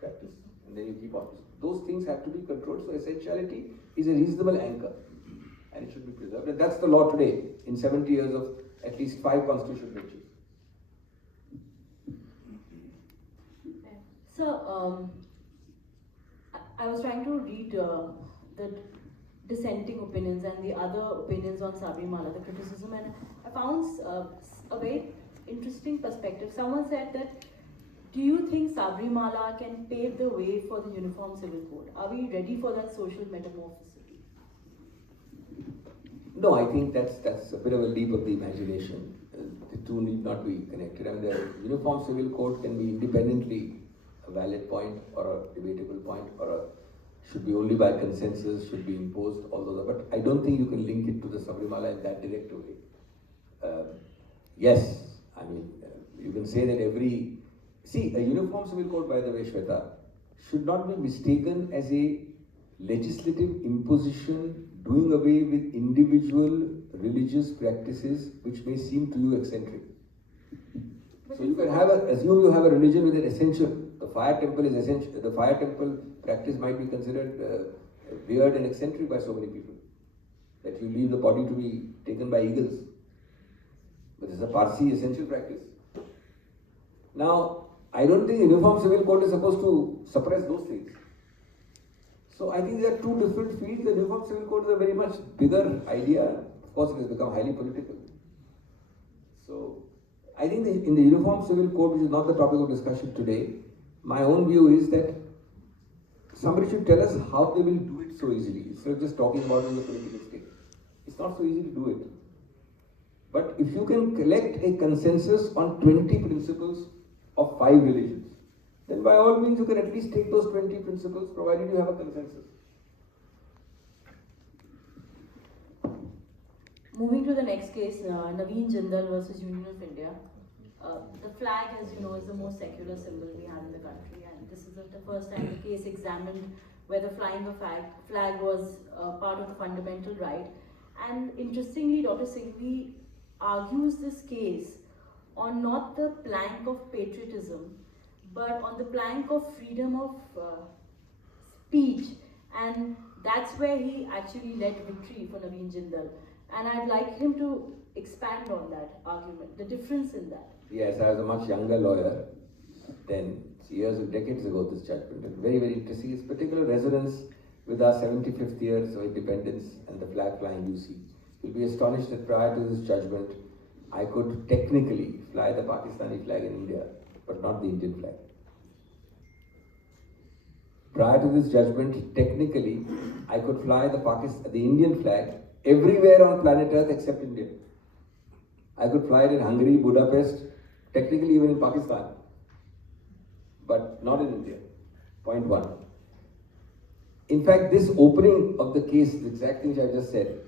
practice. And then you keep on. Those things have to be controlled. So essentiality is a reasonable anchor and it should be preserved. And that's the law today in 70 years of at least 5 constitutional benches. So, I was trying to read the dissenting opinions and the other opinions on Sabarimala, the criticism, and I found a very interesting perspective. Someone said that, do you think Sabarimala can pave the way for the Uniform Civil Code? Are we ready for that social metamorphosity? No, I think that's a bit of a leap of the imagination. The two need not be connected. I mean, the Uniform Civil Code can be independently a valid point or a debatable point or should be only by consensus, should be imposed, all those. But I don't think you can link it to the Sabarimala in that direct way. Yes, I mean, you can say that a Uniform Civil Code, by the way, Shweta, should not be mistaken as a legislative imposition doing away with individual religious practices which may seem to you eccentric. So you can assume you have a religion with an essential. The fire temple is essential. The fire temple practice might be considered weird and eccentric by so many people. That you leave the body to be taken by eagles. But it's a Parsi essential practice. Now, I don't think the Uniform Civil Code is supposed to suppress those things. So I think there are two different fields. The Uniform Civil Code is a very much bigger idea. Of course, it has become highly political. So I think in the Uniform Civil Code, which is not the topic of discussion today, my own view is that somebody should tell us how they will do it so easily. Instead of just talking about it in the political state. It's not so easy to do it. But if you can collect a consensus on 20 principles of 5 religions, then by all means you can at least take those 20 principles provided you have a consensus. Moving to the next case, Naveen Jindal versus Union of India. The flag, as you know, is the most secular symbol we have in the country, and this is the first time the case examined whether flying a flag was part of the fundamental right. And interestingly, Dr. Singhvi argues this case on not the plank of patriotism, but on the plank of freedom of speech, and that's where he actually led victory for Naveen Jindal. And I'd like him to expand on that argument, the difference in that. Yes, I was a much younger lawyer then, years and decades ago, this judgment. And very, very interesting. Its particular resonance with our 75th years of independence and the flag flying you see. You'll be astonished that prior to this judgment, I could technically fly the Pakistani flag in India, but not the Indian flag. Prior to this judgment, technically, I could fly the Indian flag everywhere on planet Earth except India. I could fly it in Hungary, Budapest, technically even in Pakistan, but not in India. Point one. In fact, this opening of the case, the exact thing which I just said,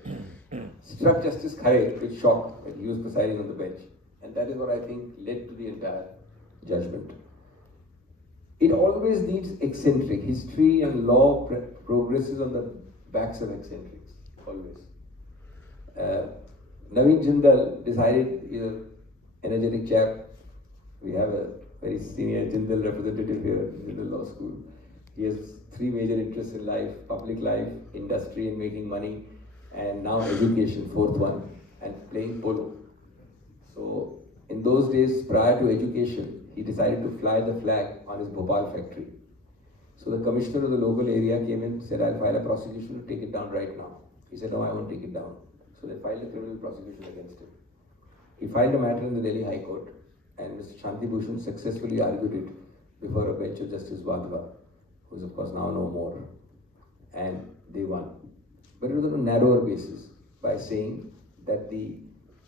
struck Justice Khare with shock when he was presiding on the bench. And that is what I think led to the entire judgment. It always needs eccentric. History and law progresses on the backs of eccentrics, always. Naveen Jindal decided, he's an energetic chap. We have a very senior Jindal representative here in the law school. He has three major interests in life: public life, industry and making money, and now education, fourth one, and playing polo. So in those days, prior to education, he decided to fly the flag on his Bhopal factory. So the commissioner of the local area came in and said, I'll file a prosecution to take it down right now. He said, no, I won't take it down. So they filed a criminal prosecution against him. He filed a matter in the Delhi High Court, and Mr. Shanti Bhushan successfully argued it before a bench of Justice Wadhwa, who is of course now no more, and they won. But it was on a narrower basis, by saying that the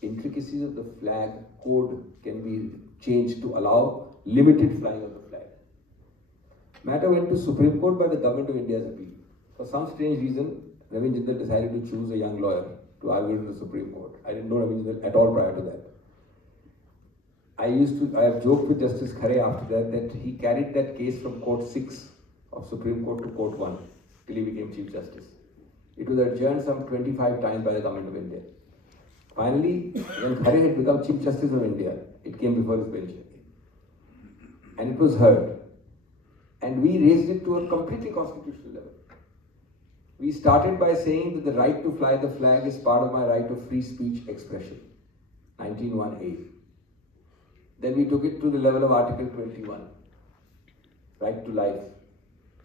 intricacies of the flag code can be changed to allow limited flying of the flag. Matter went to Supreme Court by the Government of India's appeal. For some strange reason, Naveen Jindal decided to choose a young lawyer to argue in the Supreme Court. I didn't know Naveen Jindal at all prior to that. I have joked with Justice Khare after that he carried that case from Court 6 of Supreme Court to Court 1 till he became Chief Justice. It was adjourned some 25 times by the Government of India. Finally, when Khare had become Chief Justice of India, it came before his bench. And it was heard. And we raised it to a completely constitutional level. We started by saying that the right to fly the flag is part of my right of free speech expression, 19(1)(a). Then we took it to the level of Article 21, right to life,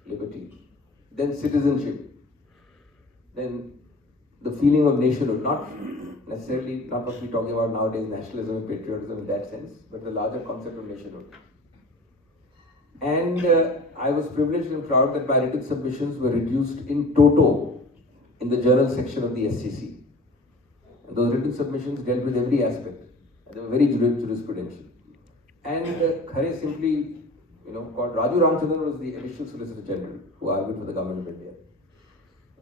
liberty. Then citizenship. Then the feeling of nationhood, not necessarily, not what we're talking about nowadays, nationalism and patriotism in that sense, but the larger concept of nationhood. And I was privileged and proud that my written submissions were reduced in toto in the journal section of the SCC. And those written submissions dealt with every aspect. And they were very jurisprudential. And Khare simply, called Raju Ramchandran was the additional Solicitor General who argued for the Government of India.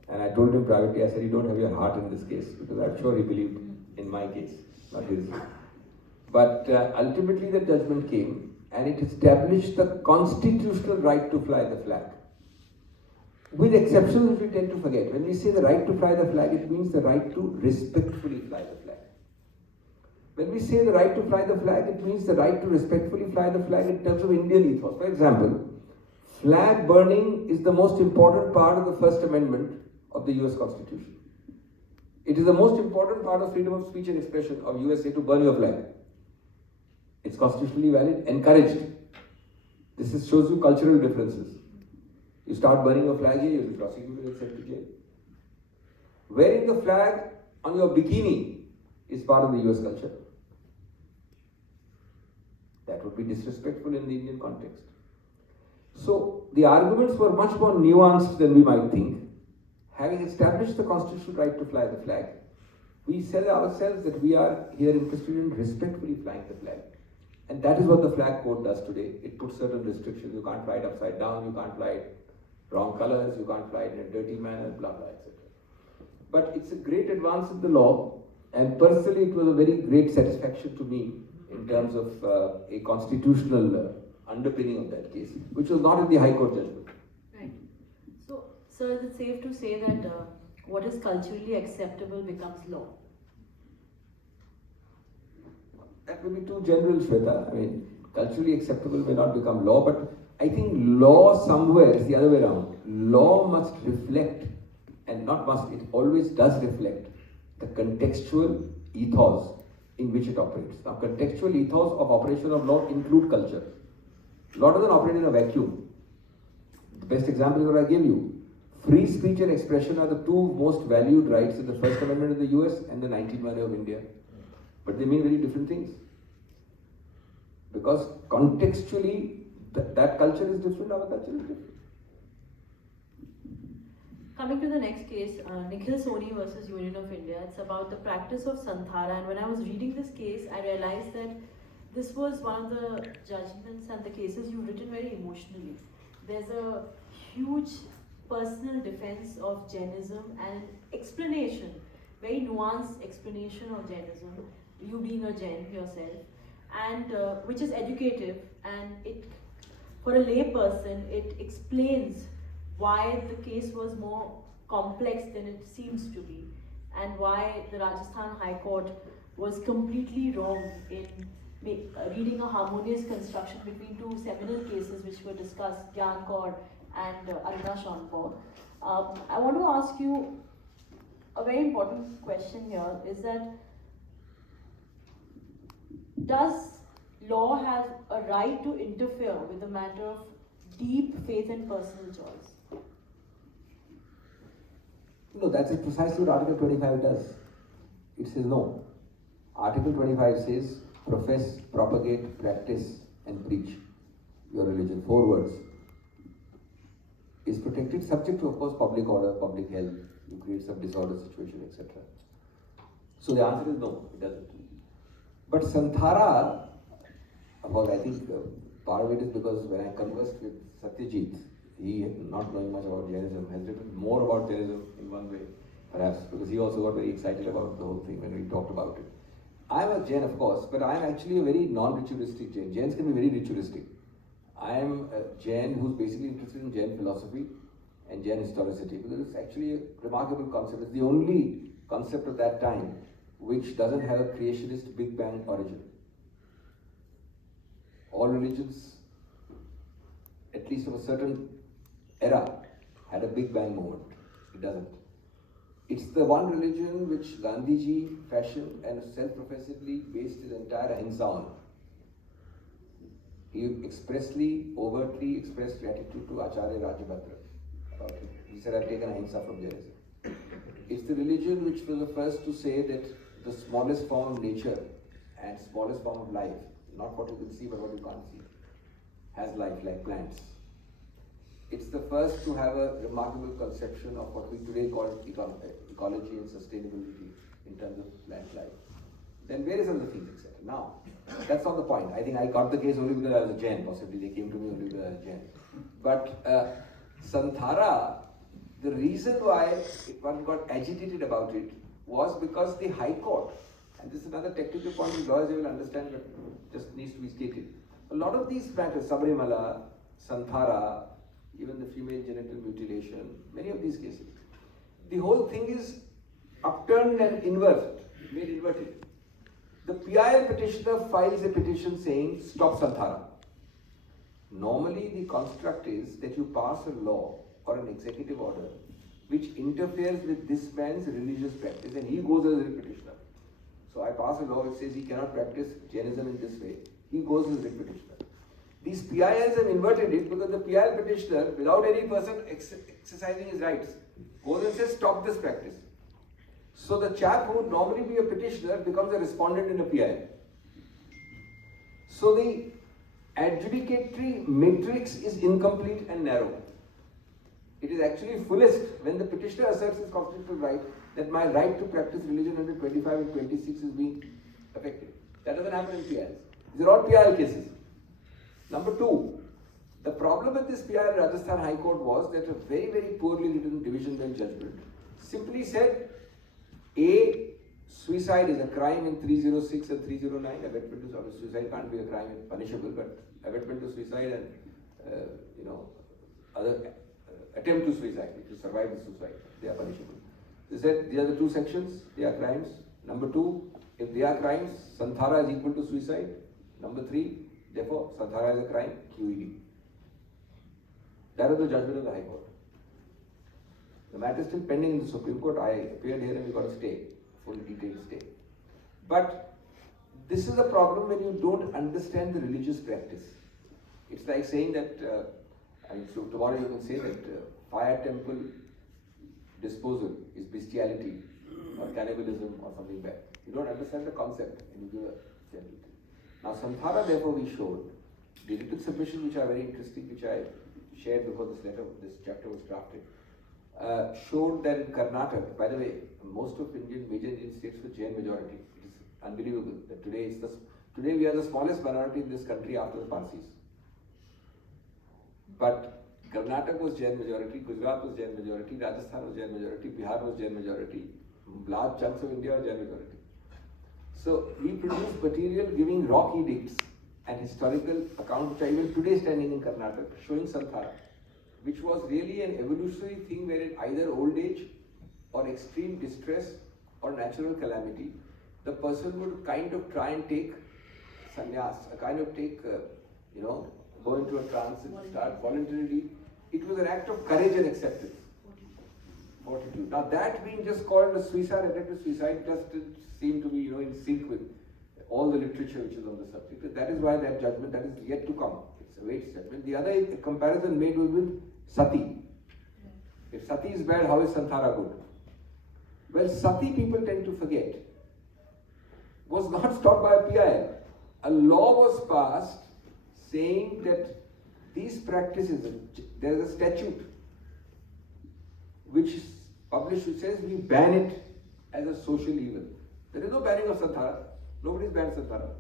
And I told him privately, I said, you don't have your heart in this case, because I'm sure he believed in my case, not his. But ultimately the judgment came, and it established the constitutional right to fly the flag. With exceptions which we tend to forget. When we say the right to fly the flag, it means the right to respectfully fly the flag. When we say the right to fly the flag, it means the right to respectfully fly the flag in terms of Indian ethos. For example, flag burning is the most important part of the First Amendment of the US Constitution. It is the most important part of freedom of speech and expression of USA to burn your flag. It's constitutionally valid, encouraged. This shows you cultural differences. You start burning your flag here, you'll be prosecuted and sent to jail. Wearing the flag on your bikini is part of the US culture. That would be disrespectful in the Indian context. So the arguments were much more nuanced than we might think. Having established the constitutional right to fly the flag, we said ourselves that we are here interested in respectfully flying the flag. And that is what the flag code does today. It puts certain restrictions. You can't fly it upside down, you can't fly it wrong colors, you can't fly it in a dirty manner, blah, blah, etc. But it's a great advance in the law, and personally it was a very great satisfaction to me in terms of a constitutional underpinning of that case, which was not in the High Court judgment. Right. So, sir, is it safe to say that what is culturally acceptable becomes law? That will be too general, Shweta. I mean, culturally acceptable may not become law, but I think law somewhere is the other way around. Law must reflect, and not must, it always does reflect the contextual ethos in which it operates. Now, contextual ethos of operation of law include culture. A lot of them operate in a vacuum. The best example is what I gave you. Free speech and expression are the two most valued rights in the First Amendment of the US and the 19th Amendment of India. But they mean very different things. Because contextually, that culture is different, our culture is different. Coming to the next case, Nikhil Soni versus Union of India. It's about the practice of Santhara, and when I was reading this case, I realized that this was one of the judgments and the cases you've written very emotionally. There's a huge personal defense of Jainism and explanation, very nuanced explanation of Jainism, you being a Jain yourself, and which is educative, and it, for a lay person, it explains why the case was more complex than it seems to be, and why the Rajasthan High Court was completely wrong in reading a harmonious construction between two seminal cases which were discussed, Gyan Kaur and Aruna Shankar. I want to ask you a very important question here, is that does law have a right to interfere with a matter of deep faith and personal choice? No, that's precisely what Article 25 does. It says no. Article 25 says, profess, propagate, practice and preach your religion. 4 words. Is protected subject to, of course, public order, public health. You create some disorder situation, etc. So the answer is no, it doesn't. But Santhara, of course, I think part of it is because when I conversed with Satyajit, he, not knowing much about Jainism, has written more about Jainism in one way, perhaps, because he also got very excited about the whole thing when we talked about it. I'm a Jain, of course, but I'm actually a very non-ritualistic Jain. Jains can be very ritualistic. I am a Jain who's basically interested in Jain philosophy and Jain historicity, because it's actually a remarkable concept. It's the only concept of that time which doesn't have a creationist Big Bang origin. All religions, at least of a certain era, had a Big Bang moment. It doesn't. It's the one religion which Gandhiji fashioned and self-professedly based his entire ahimsa on. He expressly, overtly expressed gratitude to Acharya Rajabhadra about it. He said, I've taken ahimsa from Jainism. It's the religion which was the first to say that the smallest form of nature and smallest form of life, not what you can see but what you can't see, has life, like plants. It's the first to have a remarkable conception of what we today call ecology and sustainability in terms of plant life. Then various other things, etc. Now, that's not the point. I think I got the case only because I was a Jain, possibly. They came to me only because I was a Jain. But Santhara, the reason why one got agitated about it was because the High Court, and this is another technical point which lawyers will understand but just needs to be stated. A lot of these matters, Sabarimala, Santhara, even the female genital mutilation, many of these cases, the whole thing is upturned and made inverted. The PIL petitioner files a petition saying, stop Santhara. Normally the construct is that you pass a law or an executive order which interferes with this man's religious practice, and he goes as a petitioner. So I pass a law which says he cannot practice Jainism in this way. He goes as a petitioner. These PILs have inverted it because the PIL petitioner, without any person exercising his rights, goes and says, stop this practice. So the chap who would normally be a petitioner becomes a respondent in a PIL. So the adjudicatory matrix is incomplete and narrow. It is actually fullest when the petitioner asserts his constitutional right that my right to practice religion under 25 and 26 is being affected. That doesn't happen in PILs. These are all PIL cases. Number 2, the problem with this PIL Rajasthan High Court was that a very, very poorly written division bench judgment simply said, A, suicide is a crime in 306 and 309. Abetment to suicide can't be a crime and punishable, but abetment to suicide and other attempt to suicide, if you survive the suicide, they are punishable. They said these are the 2 sections, they are crimes. Number 2, if they are crimes, Santhara is equal to suicide. Number 3, therefore, Santhara is a crime, QED. That was the judgment of the High Court. The matter is still pending in the Supreme Court. I appeared here and we got a stay, full detailed stay. But this is a problem when you don't understand the religious practice. It's like saying that, and so tomorrow you can say that fire temple disposal is bestiality or cannibalism or something bad. You don't understand the concept and you give a general thing. Now, Samthara, therefore, we showed the written submissions, which are very interesting, which I shared before this chapter was drafted, showed that in Karnataka, by the way, most of major Indian states were Jain majority. It is unbelievable that today we are the smallest minority in this country after the Parsis. But Karnataka was Jain majority, Gujarat was Jain majority, Rajasthan was Jain majority, Bihar was Jain majority, large chunks of India were Jain majority. So we produced material giving rock edicts and historical account, which are even today standing in Karnataka, showing Santhara, which was really an evolutionary thing where in either old age or extreme distress or natural calamity, the person would kind of try and take sannyas, go into a trance and start voluntarily. It was an act of courage and acceptance. Fortitude. Now that being just called a suicide, attempted suicide, doesn't seem to be, in sync with all the literature which is on the subject. That is why that judgment, that is yet to come. It's a weight judgment. The other comparison made was with Sati. If Sati is bad, how is Santhara good? Well, Sati, people tend to forget, was not stopped by a PIL. A law was passed saying that these practices, there is a statute which is published which says we ban it as a social evil. There is no banning of Santhara. Nobody's banned Santhara.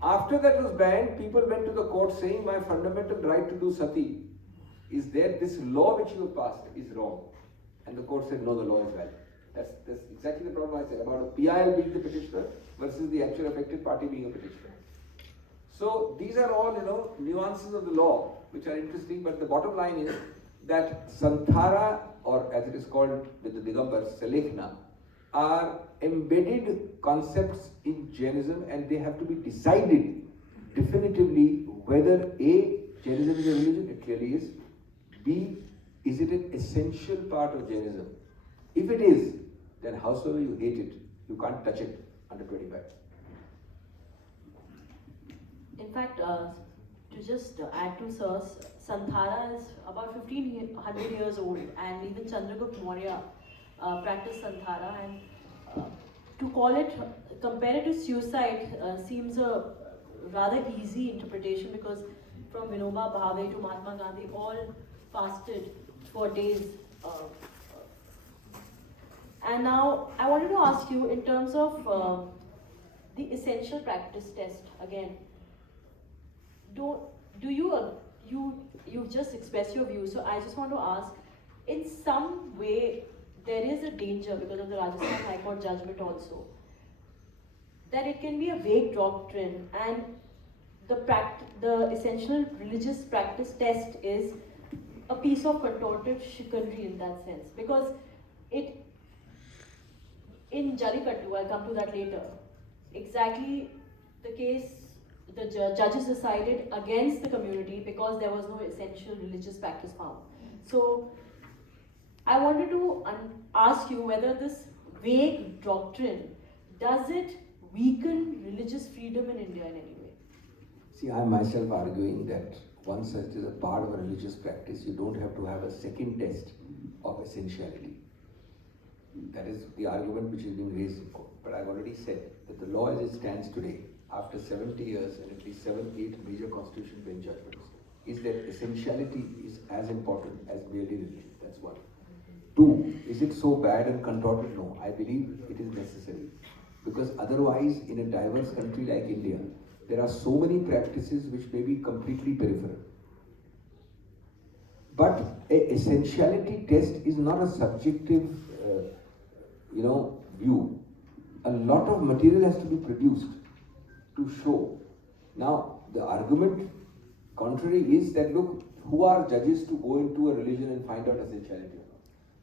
After that was banned, people went to the court saying my fundamental right to do sati is there. This law which you have passed is wrong. And the court said no, the law is valid. That's exactly the problem I said about a PIL being the petitioner versus the actual affected party being a petitioner. So these are all, nuances of the law which are interesting, but the bottom line is that Santhara, or as it is called with the Digambars, Salekhna, are embedded concepts in Jainism, and they have to be decided definitively whether A, Jainism is a religion, it clearly is. B, is it an essential part of Jainism? If it is, then howsoever you hate it, you can't touch it under 25. In fact, to just add to Sir's, Santhara is about 1500 years old, and even Chandragupta Maurya practiced Santhara, and to compare it to suicide seems a rather easy interpretation, because from Vinoba Bhave to Mahatma Gandhi all fasted for days. And now I wanted to ask you in terms of the essential practice test again. You just express your view, so I just want to ask, in some way there is a danger because of the Rajasthan High Court judgment also, that it can be a vague doctrine, and the essential religious practice test is a piece of contorted chicanery in that sense, because it, in Jallikattu, I'll come to that later, exactly the case, the judges decided against the community because there was no essential religious practice found. So I wanted to ask you whether this vague doctrine, does it weaken religious freedom in India in any way? See, I am myself arguing that once it is a part of a religious practice, you don't have to have a second test of essentiality. That is the argument which is being raised in court. But I've already said that the law as it stands today, after 70 years and at least 7-8 major constitution bench judgments, is that essentiality is as important as merely religion. That's one. Two, is it so bad and contorted? No, I believe it is necessary. Because otherwise, in a diverse country like India, there are so many practices which may be completely peripheral. But an essentiality test is not a subjective, view. A lot of material has to be produced to show. Now, the argument contrary is that, look, who are judges to go into a religion and find out essentiality?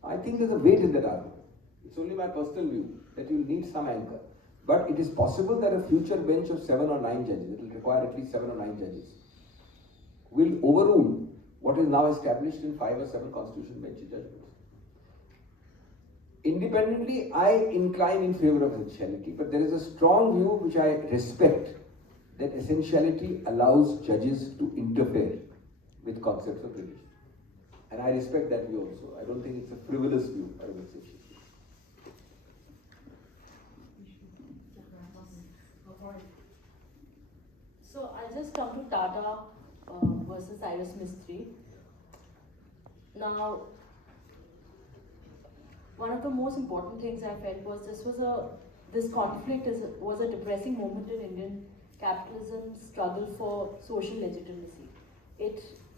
I think there's a weight in that argument. It's only my personal view that you need some anchor. But it is possible that a future bench of 7 or 9 judges, it will require at least 7 or 9 judges, will overrule what is now established in 5 or 7 constitution bench judgments. Independently, I incline in favor of essentiality, but there is a strong view which I respect, that essentiality allows judges to interfere with concepts of religion. And I respect that view also. I don't think it's a frivolous view or a vexatious view. So I'll just come to Tata versus Cyrus Mistry. Now, one of the most important things I felt was this conflict was a depressing moment in Indian capitalism's struggle for social legitimacy.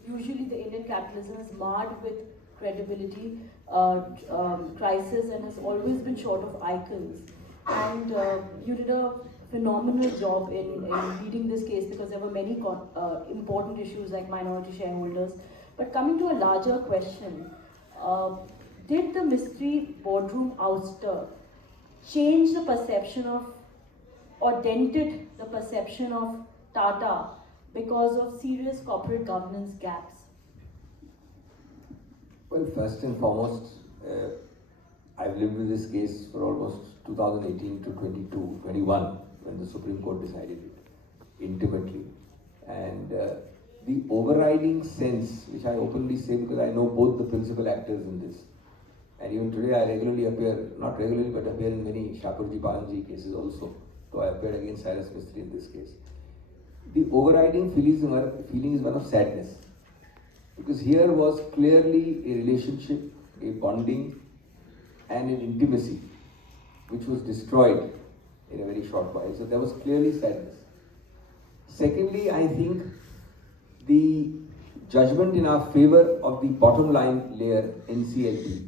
Usually the Indian capitalism is marred with credibility, crisis, and has always been short of icons. And you did a phenomenal job in leading this case, because there were many important issues like minority shareholders. But coming to a larger question, did the Mistry boardroom ouster change the perception of, or dented the perception of Tata because of serious corporate governance gaps? Well, first and foremost, I've lived with this case for almost 2018 to 21, when the Supreme Court decided it intimately. And the overriding sense, which I openly say because I know both the principal actors in this, and even today I regularly appear, not regularly, but appear in many Shakurji Palanji cases also. So I appeared against Cyrus Mistry in this case. The overriding feeling is one of sadness. Because here was clearly a relationship, a bonding, and an intimacy, which was destroyed in a very short while. So there was clearly sadness. Secondly, I think the judgment in our favor of the bottom line layer, NCLT,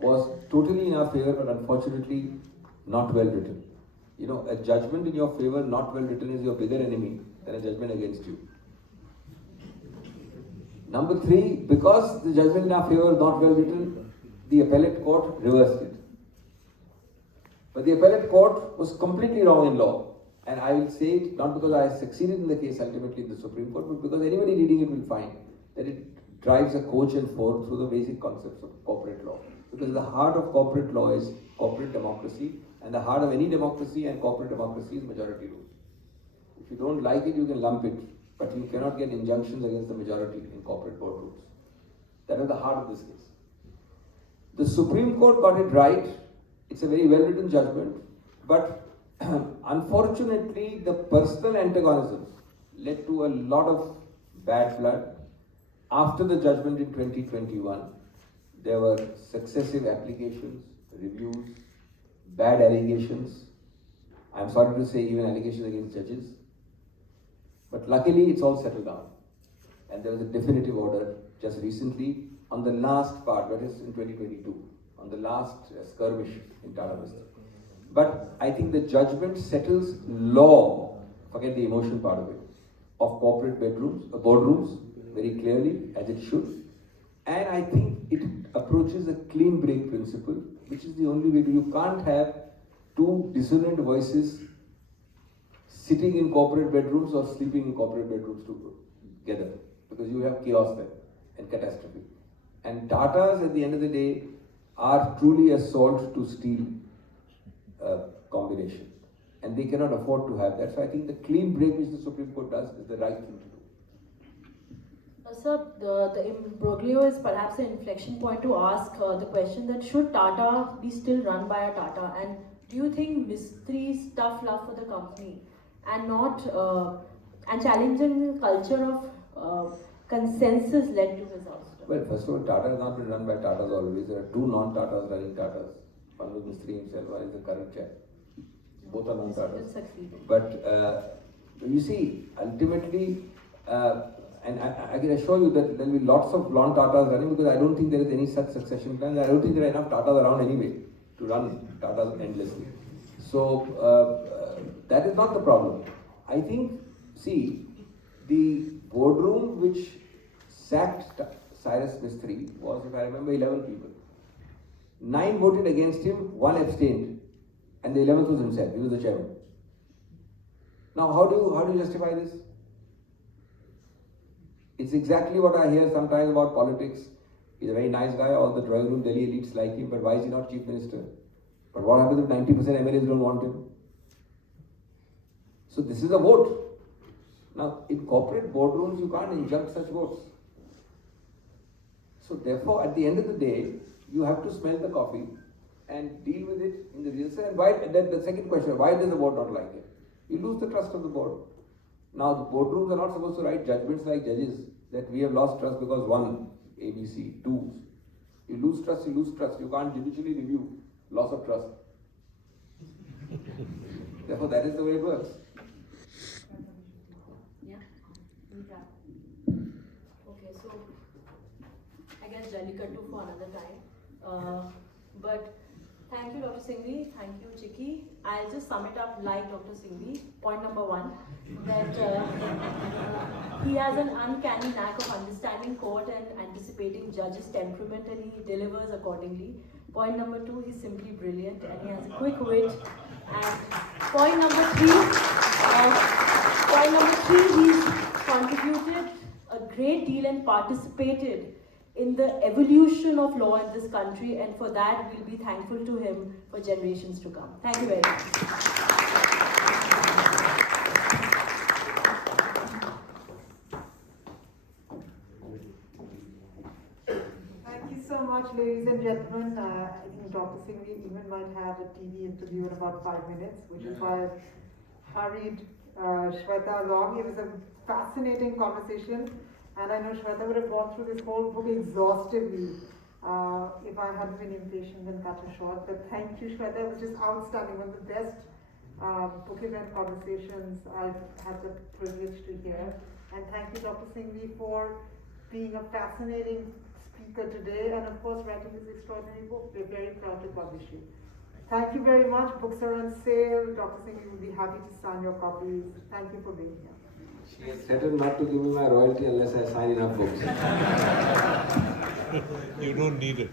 was totally in our favor, but unfortunately not well written. You know, a judgment in your favor not well written is your bigger enemy than a judgment against you. Number three, because the judgment in our favor is not well written, the appellate court reversed it. But the appellate court was completely wrong in law. And I will say it not because I succeeded in the case ultimately in the Supreme Court, but because anybody reading it will find that it drives a coach and four through the basic concepts of corporate law. Because the heart of corporate law is corporate democracy, and the heart of any democracy and corporate democracy is majority rule. If you don't like it, you can lump it, but you cannot get injunctions against the majority in corporate boardrooms. That is the heart of this case. The Supreme Court got it right. It's a very well-written judgment, but unfortunately, the personal antagonisms led to a lot of bad blood. After the judgment in 2021, there were successive applications, reviews, bad allegations. I'm sorry to say, even allegations against judges. But luckily, it's all settled down. And there was a definitive order just recently on the last part, that is in 2022, on the last skirmish in Tata Mistry. But I think the judgment settles law, forget the emotion part of it, of corporate boardrooms very clearly, as it should. And I think it approaches a clean break principle, which is the only way to. You can't have two dissonant voices sitting in corporate bedrooms or sleeping in corporate bedrooms together, because you have chaos there and catastrophe. And Tatas, at the end of the day, are truly a salt to steel combination, and they cannot afford to have that. So I think the clean break which the Supreme Court does is the right thing to do. Sir, the imbroglio is perhaps an inflection point to ask the question that should Tata be still run by a Tata, and do you think Mistry's tough love for the company and not and challenging the culture of consensus led to his ouster? Well, first of all, Tata has not been run by Tatas always. There are two non-Tatas running Tatas. One was Mistry himself, one is the current chair. Both are non-Tatas. But you see, ultimately, and I can assure you that there will be lots of non-Tatas running, because I don't think there is any such succession plan. I don't think there are enough Tatas around anyway to run Tatas endlessly. So that is not the problem. I think, see, the boardroom which sacked Cyrus Mistry was, if I remember, 11 people. 9 voted against him, 1 abstained, and the 11th was himself. He was the chairman. Now, how do you justify this? It's exactly what I hear sometimes about politics. He's a very nice guy, all the drawing room Delhi elites like him, but why is he not chief minister? But what happens if 90% MLAs don't want him? So this is a vote. Now, in corporate boardrooms, you can't injunct such votes. So therefore, at the end of the day, you have to smell the coffee and deal with it in the real sense. And why? Then the second question: why does the board not like it? You lose the trust of the board. Now, the boardrooms are not supposed to write judgments like judges that we have lost trust because 1, ABC, 2. You lose trust, you lose trust. You can't judicially review loss of trust. Therefore, that is the way it works. Yeah. Okay, so I guess Jallikattu for another time. But thank you, Dr. Singhvi. Thank you, Chiki. I'll just sum it up like Dr. Singhvi. Point number 1, that he has an uncanny knack of understanding court and anticipating judges' temperament, and he delivers accordingly. Point number 2, he's simply brilliant and he has a quick wit. And point number 3, he's contributed a great deal and participated in the evolution of law in this country, and for that we'll be thankful to him for generations to come. Thank you very much. Thank you so much, ladies and gentlemen. I think Dr. Singhvi even might have a TV interview in about 5 minutes, which is why I've hurried Shweta along. It was a fascinating conversation, and I know Shweta would have gone through this whole book exhaustively if I hadn't been impatient and cut her short. But thank you, Shweta. It was just outstanding. One of the best book event conversations I've had the privilege to hear. And thank you, Dr. Singhvi, for being a fascinating speaker today, and of course writing this extraordinary book. We're very proud to publish you. Thank you very much. Books are on sale. Dr. Singhvi will be happy to sign your copies. Thank you for being here. She has threatened not to give me my royalty unless I sign enough books. You don't need it.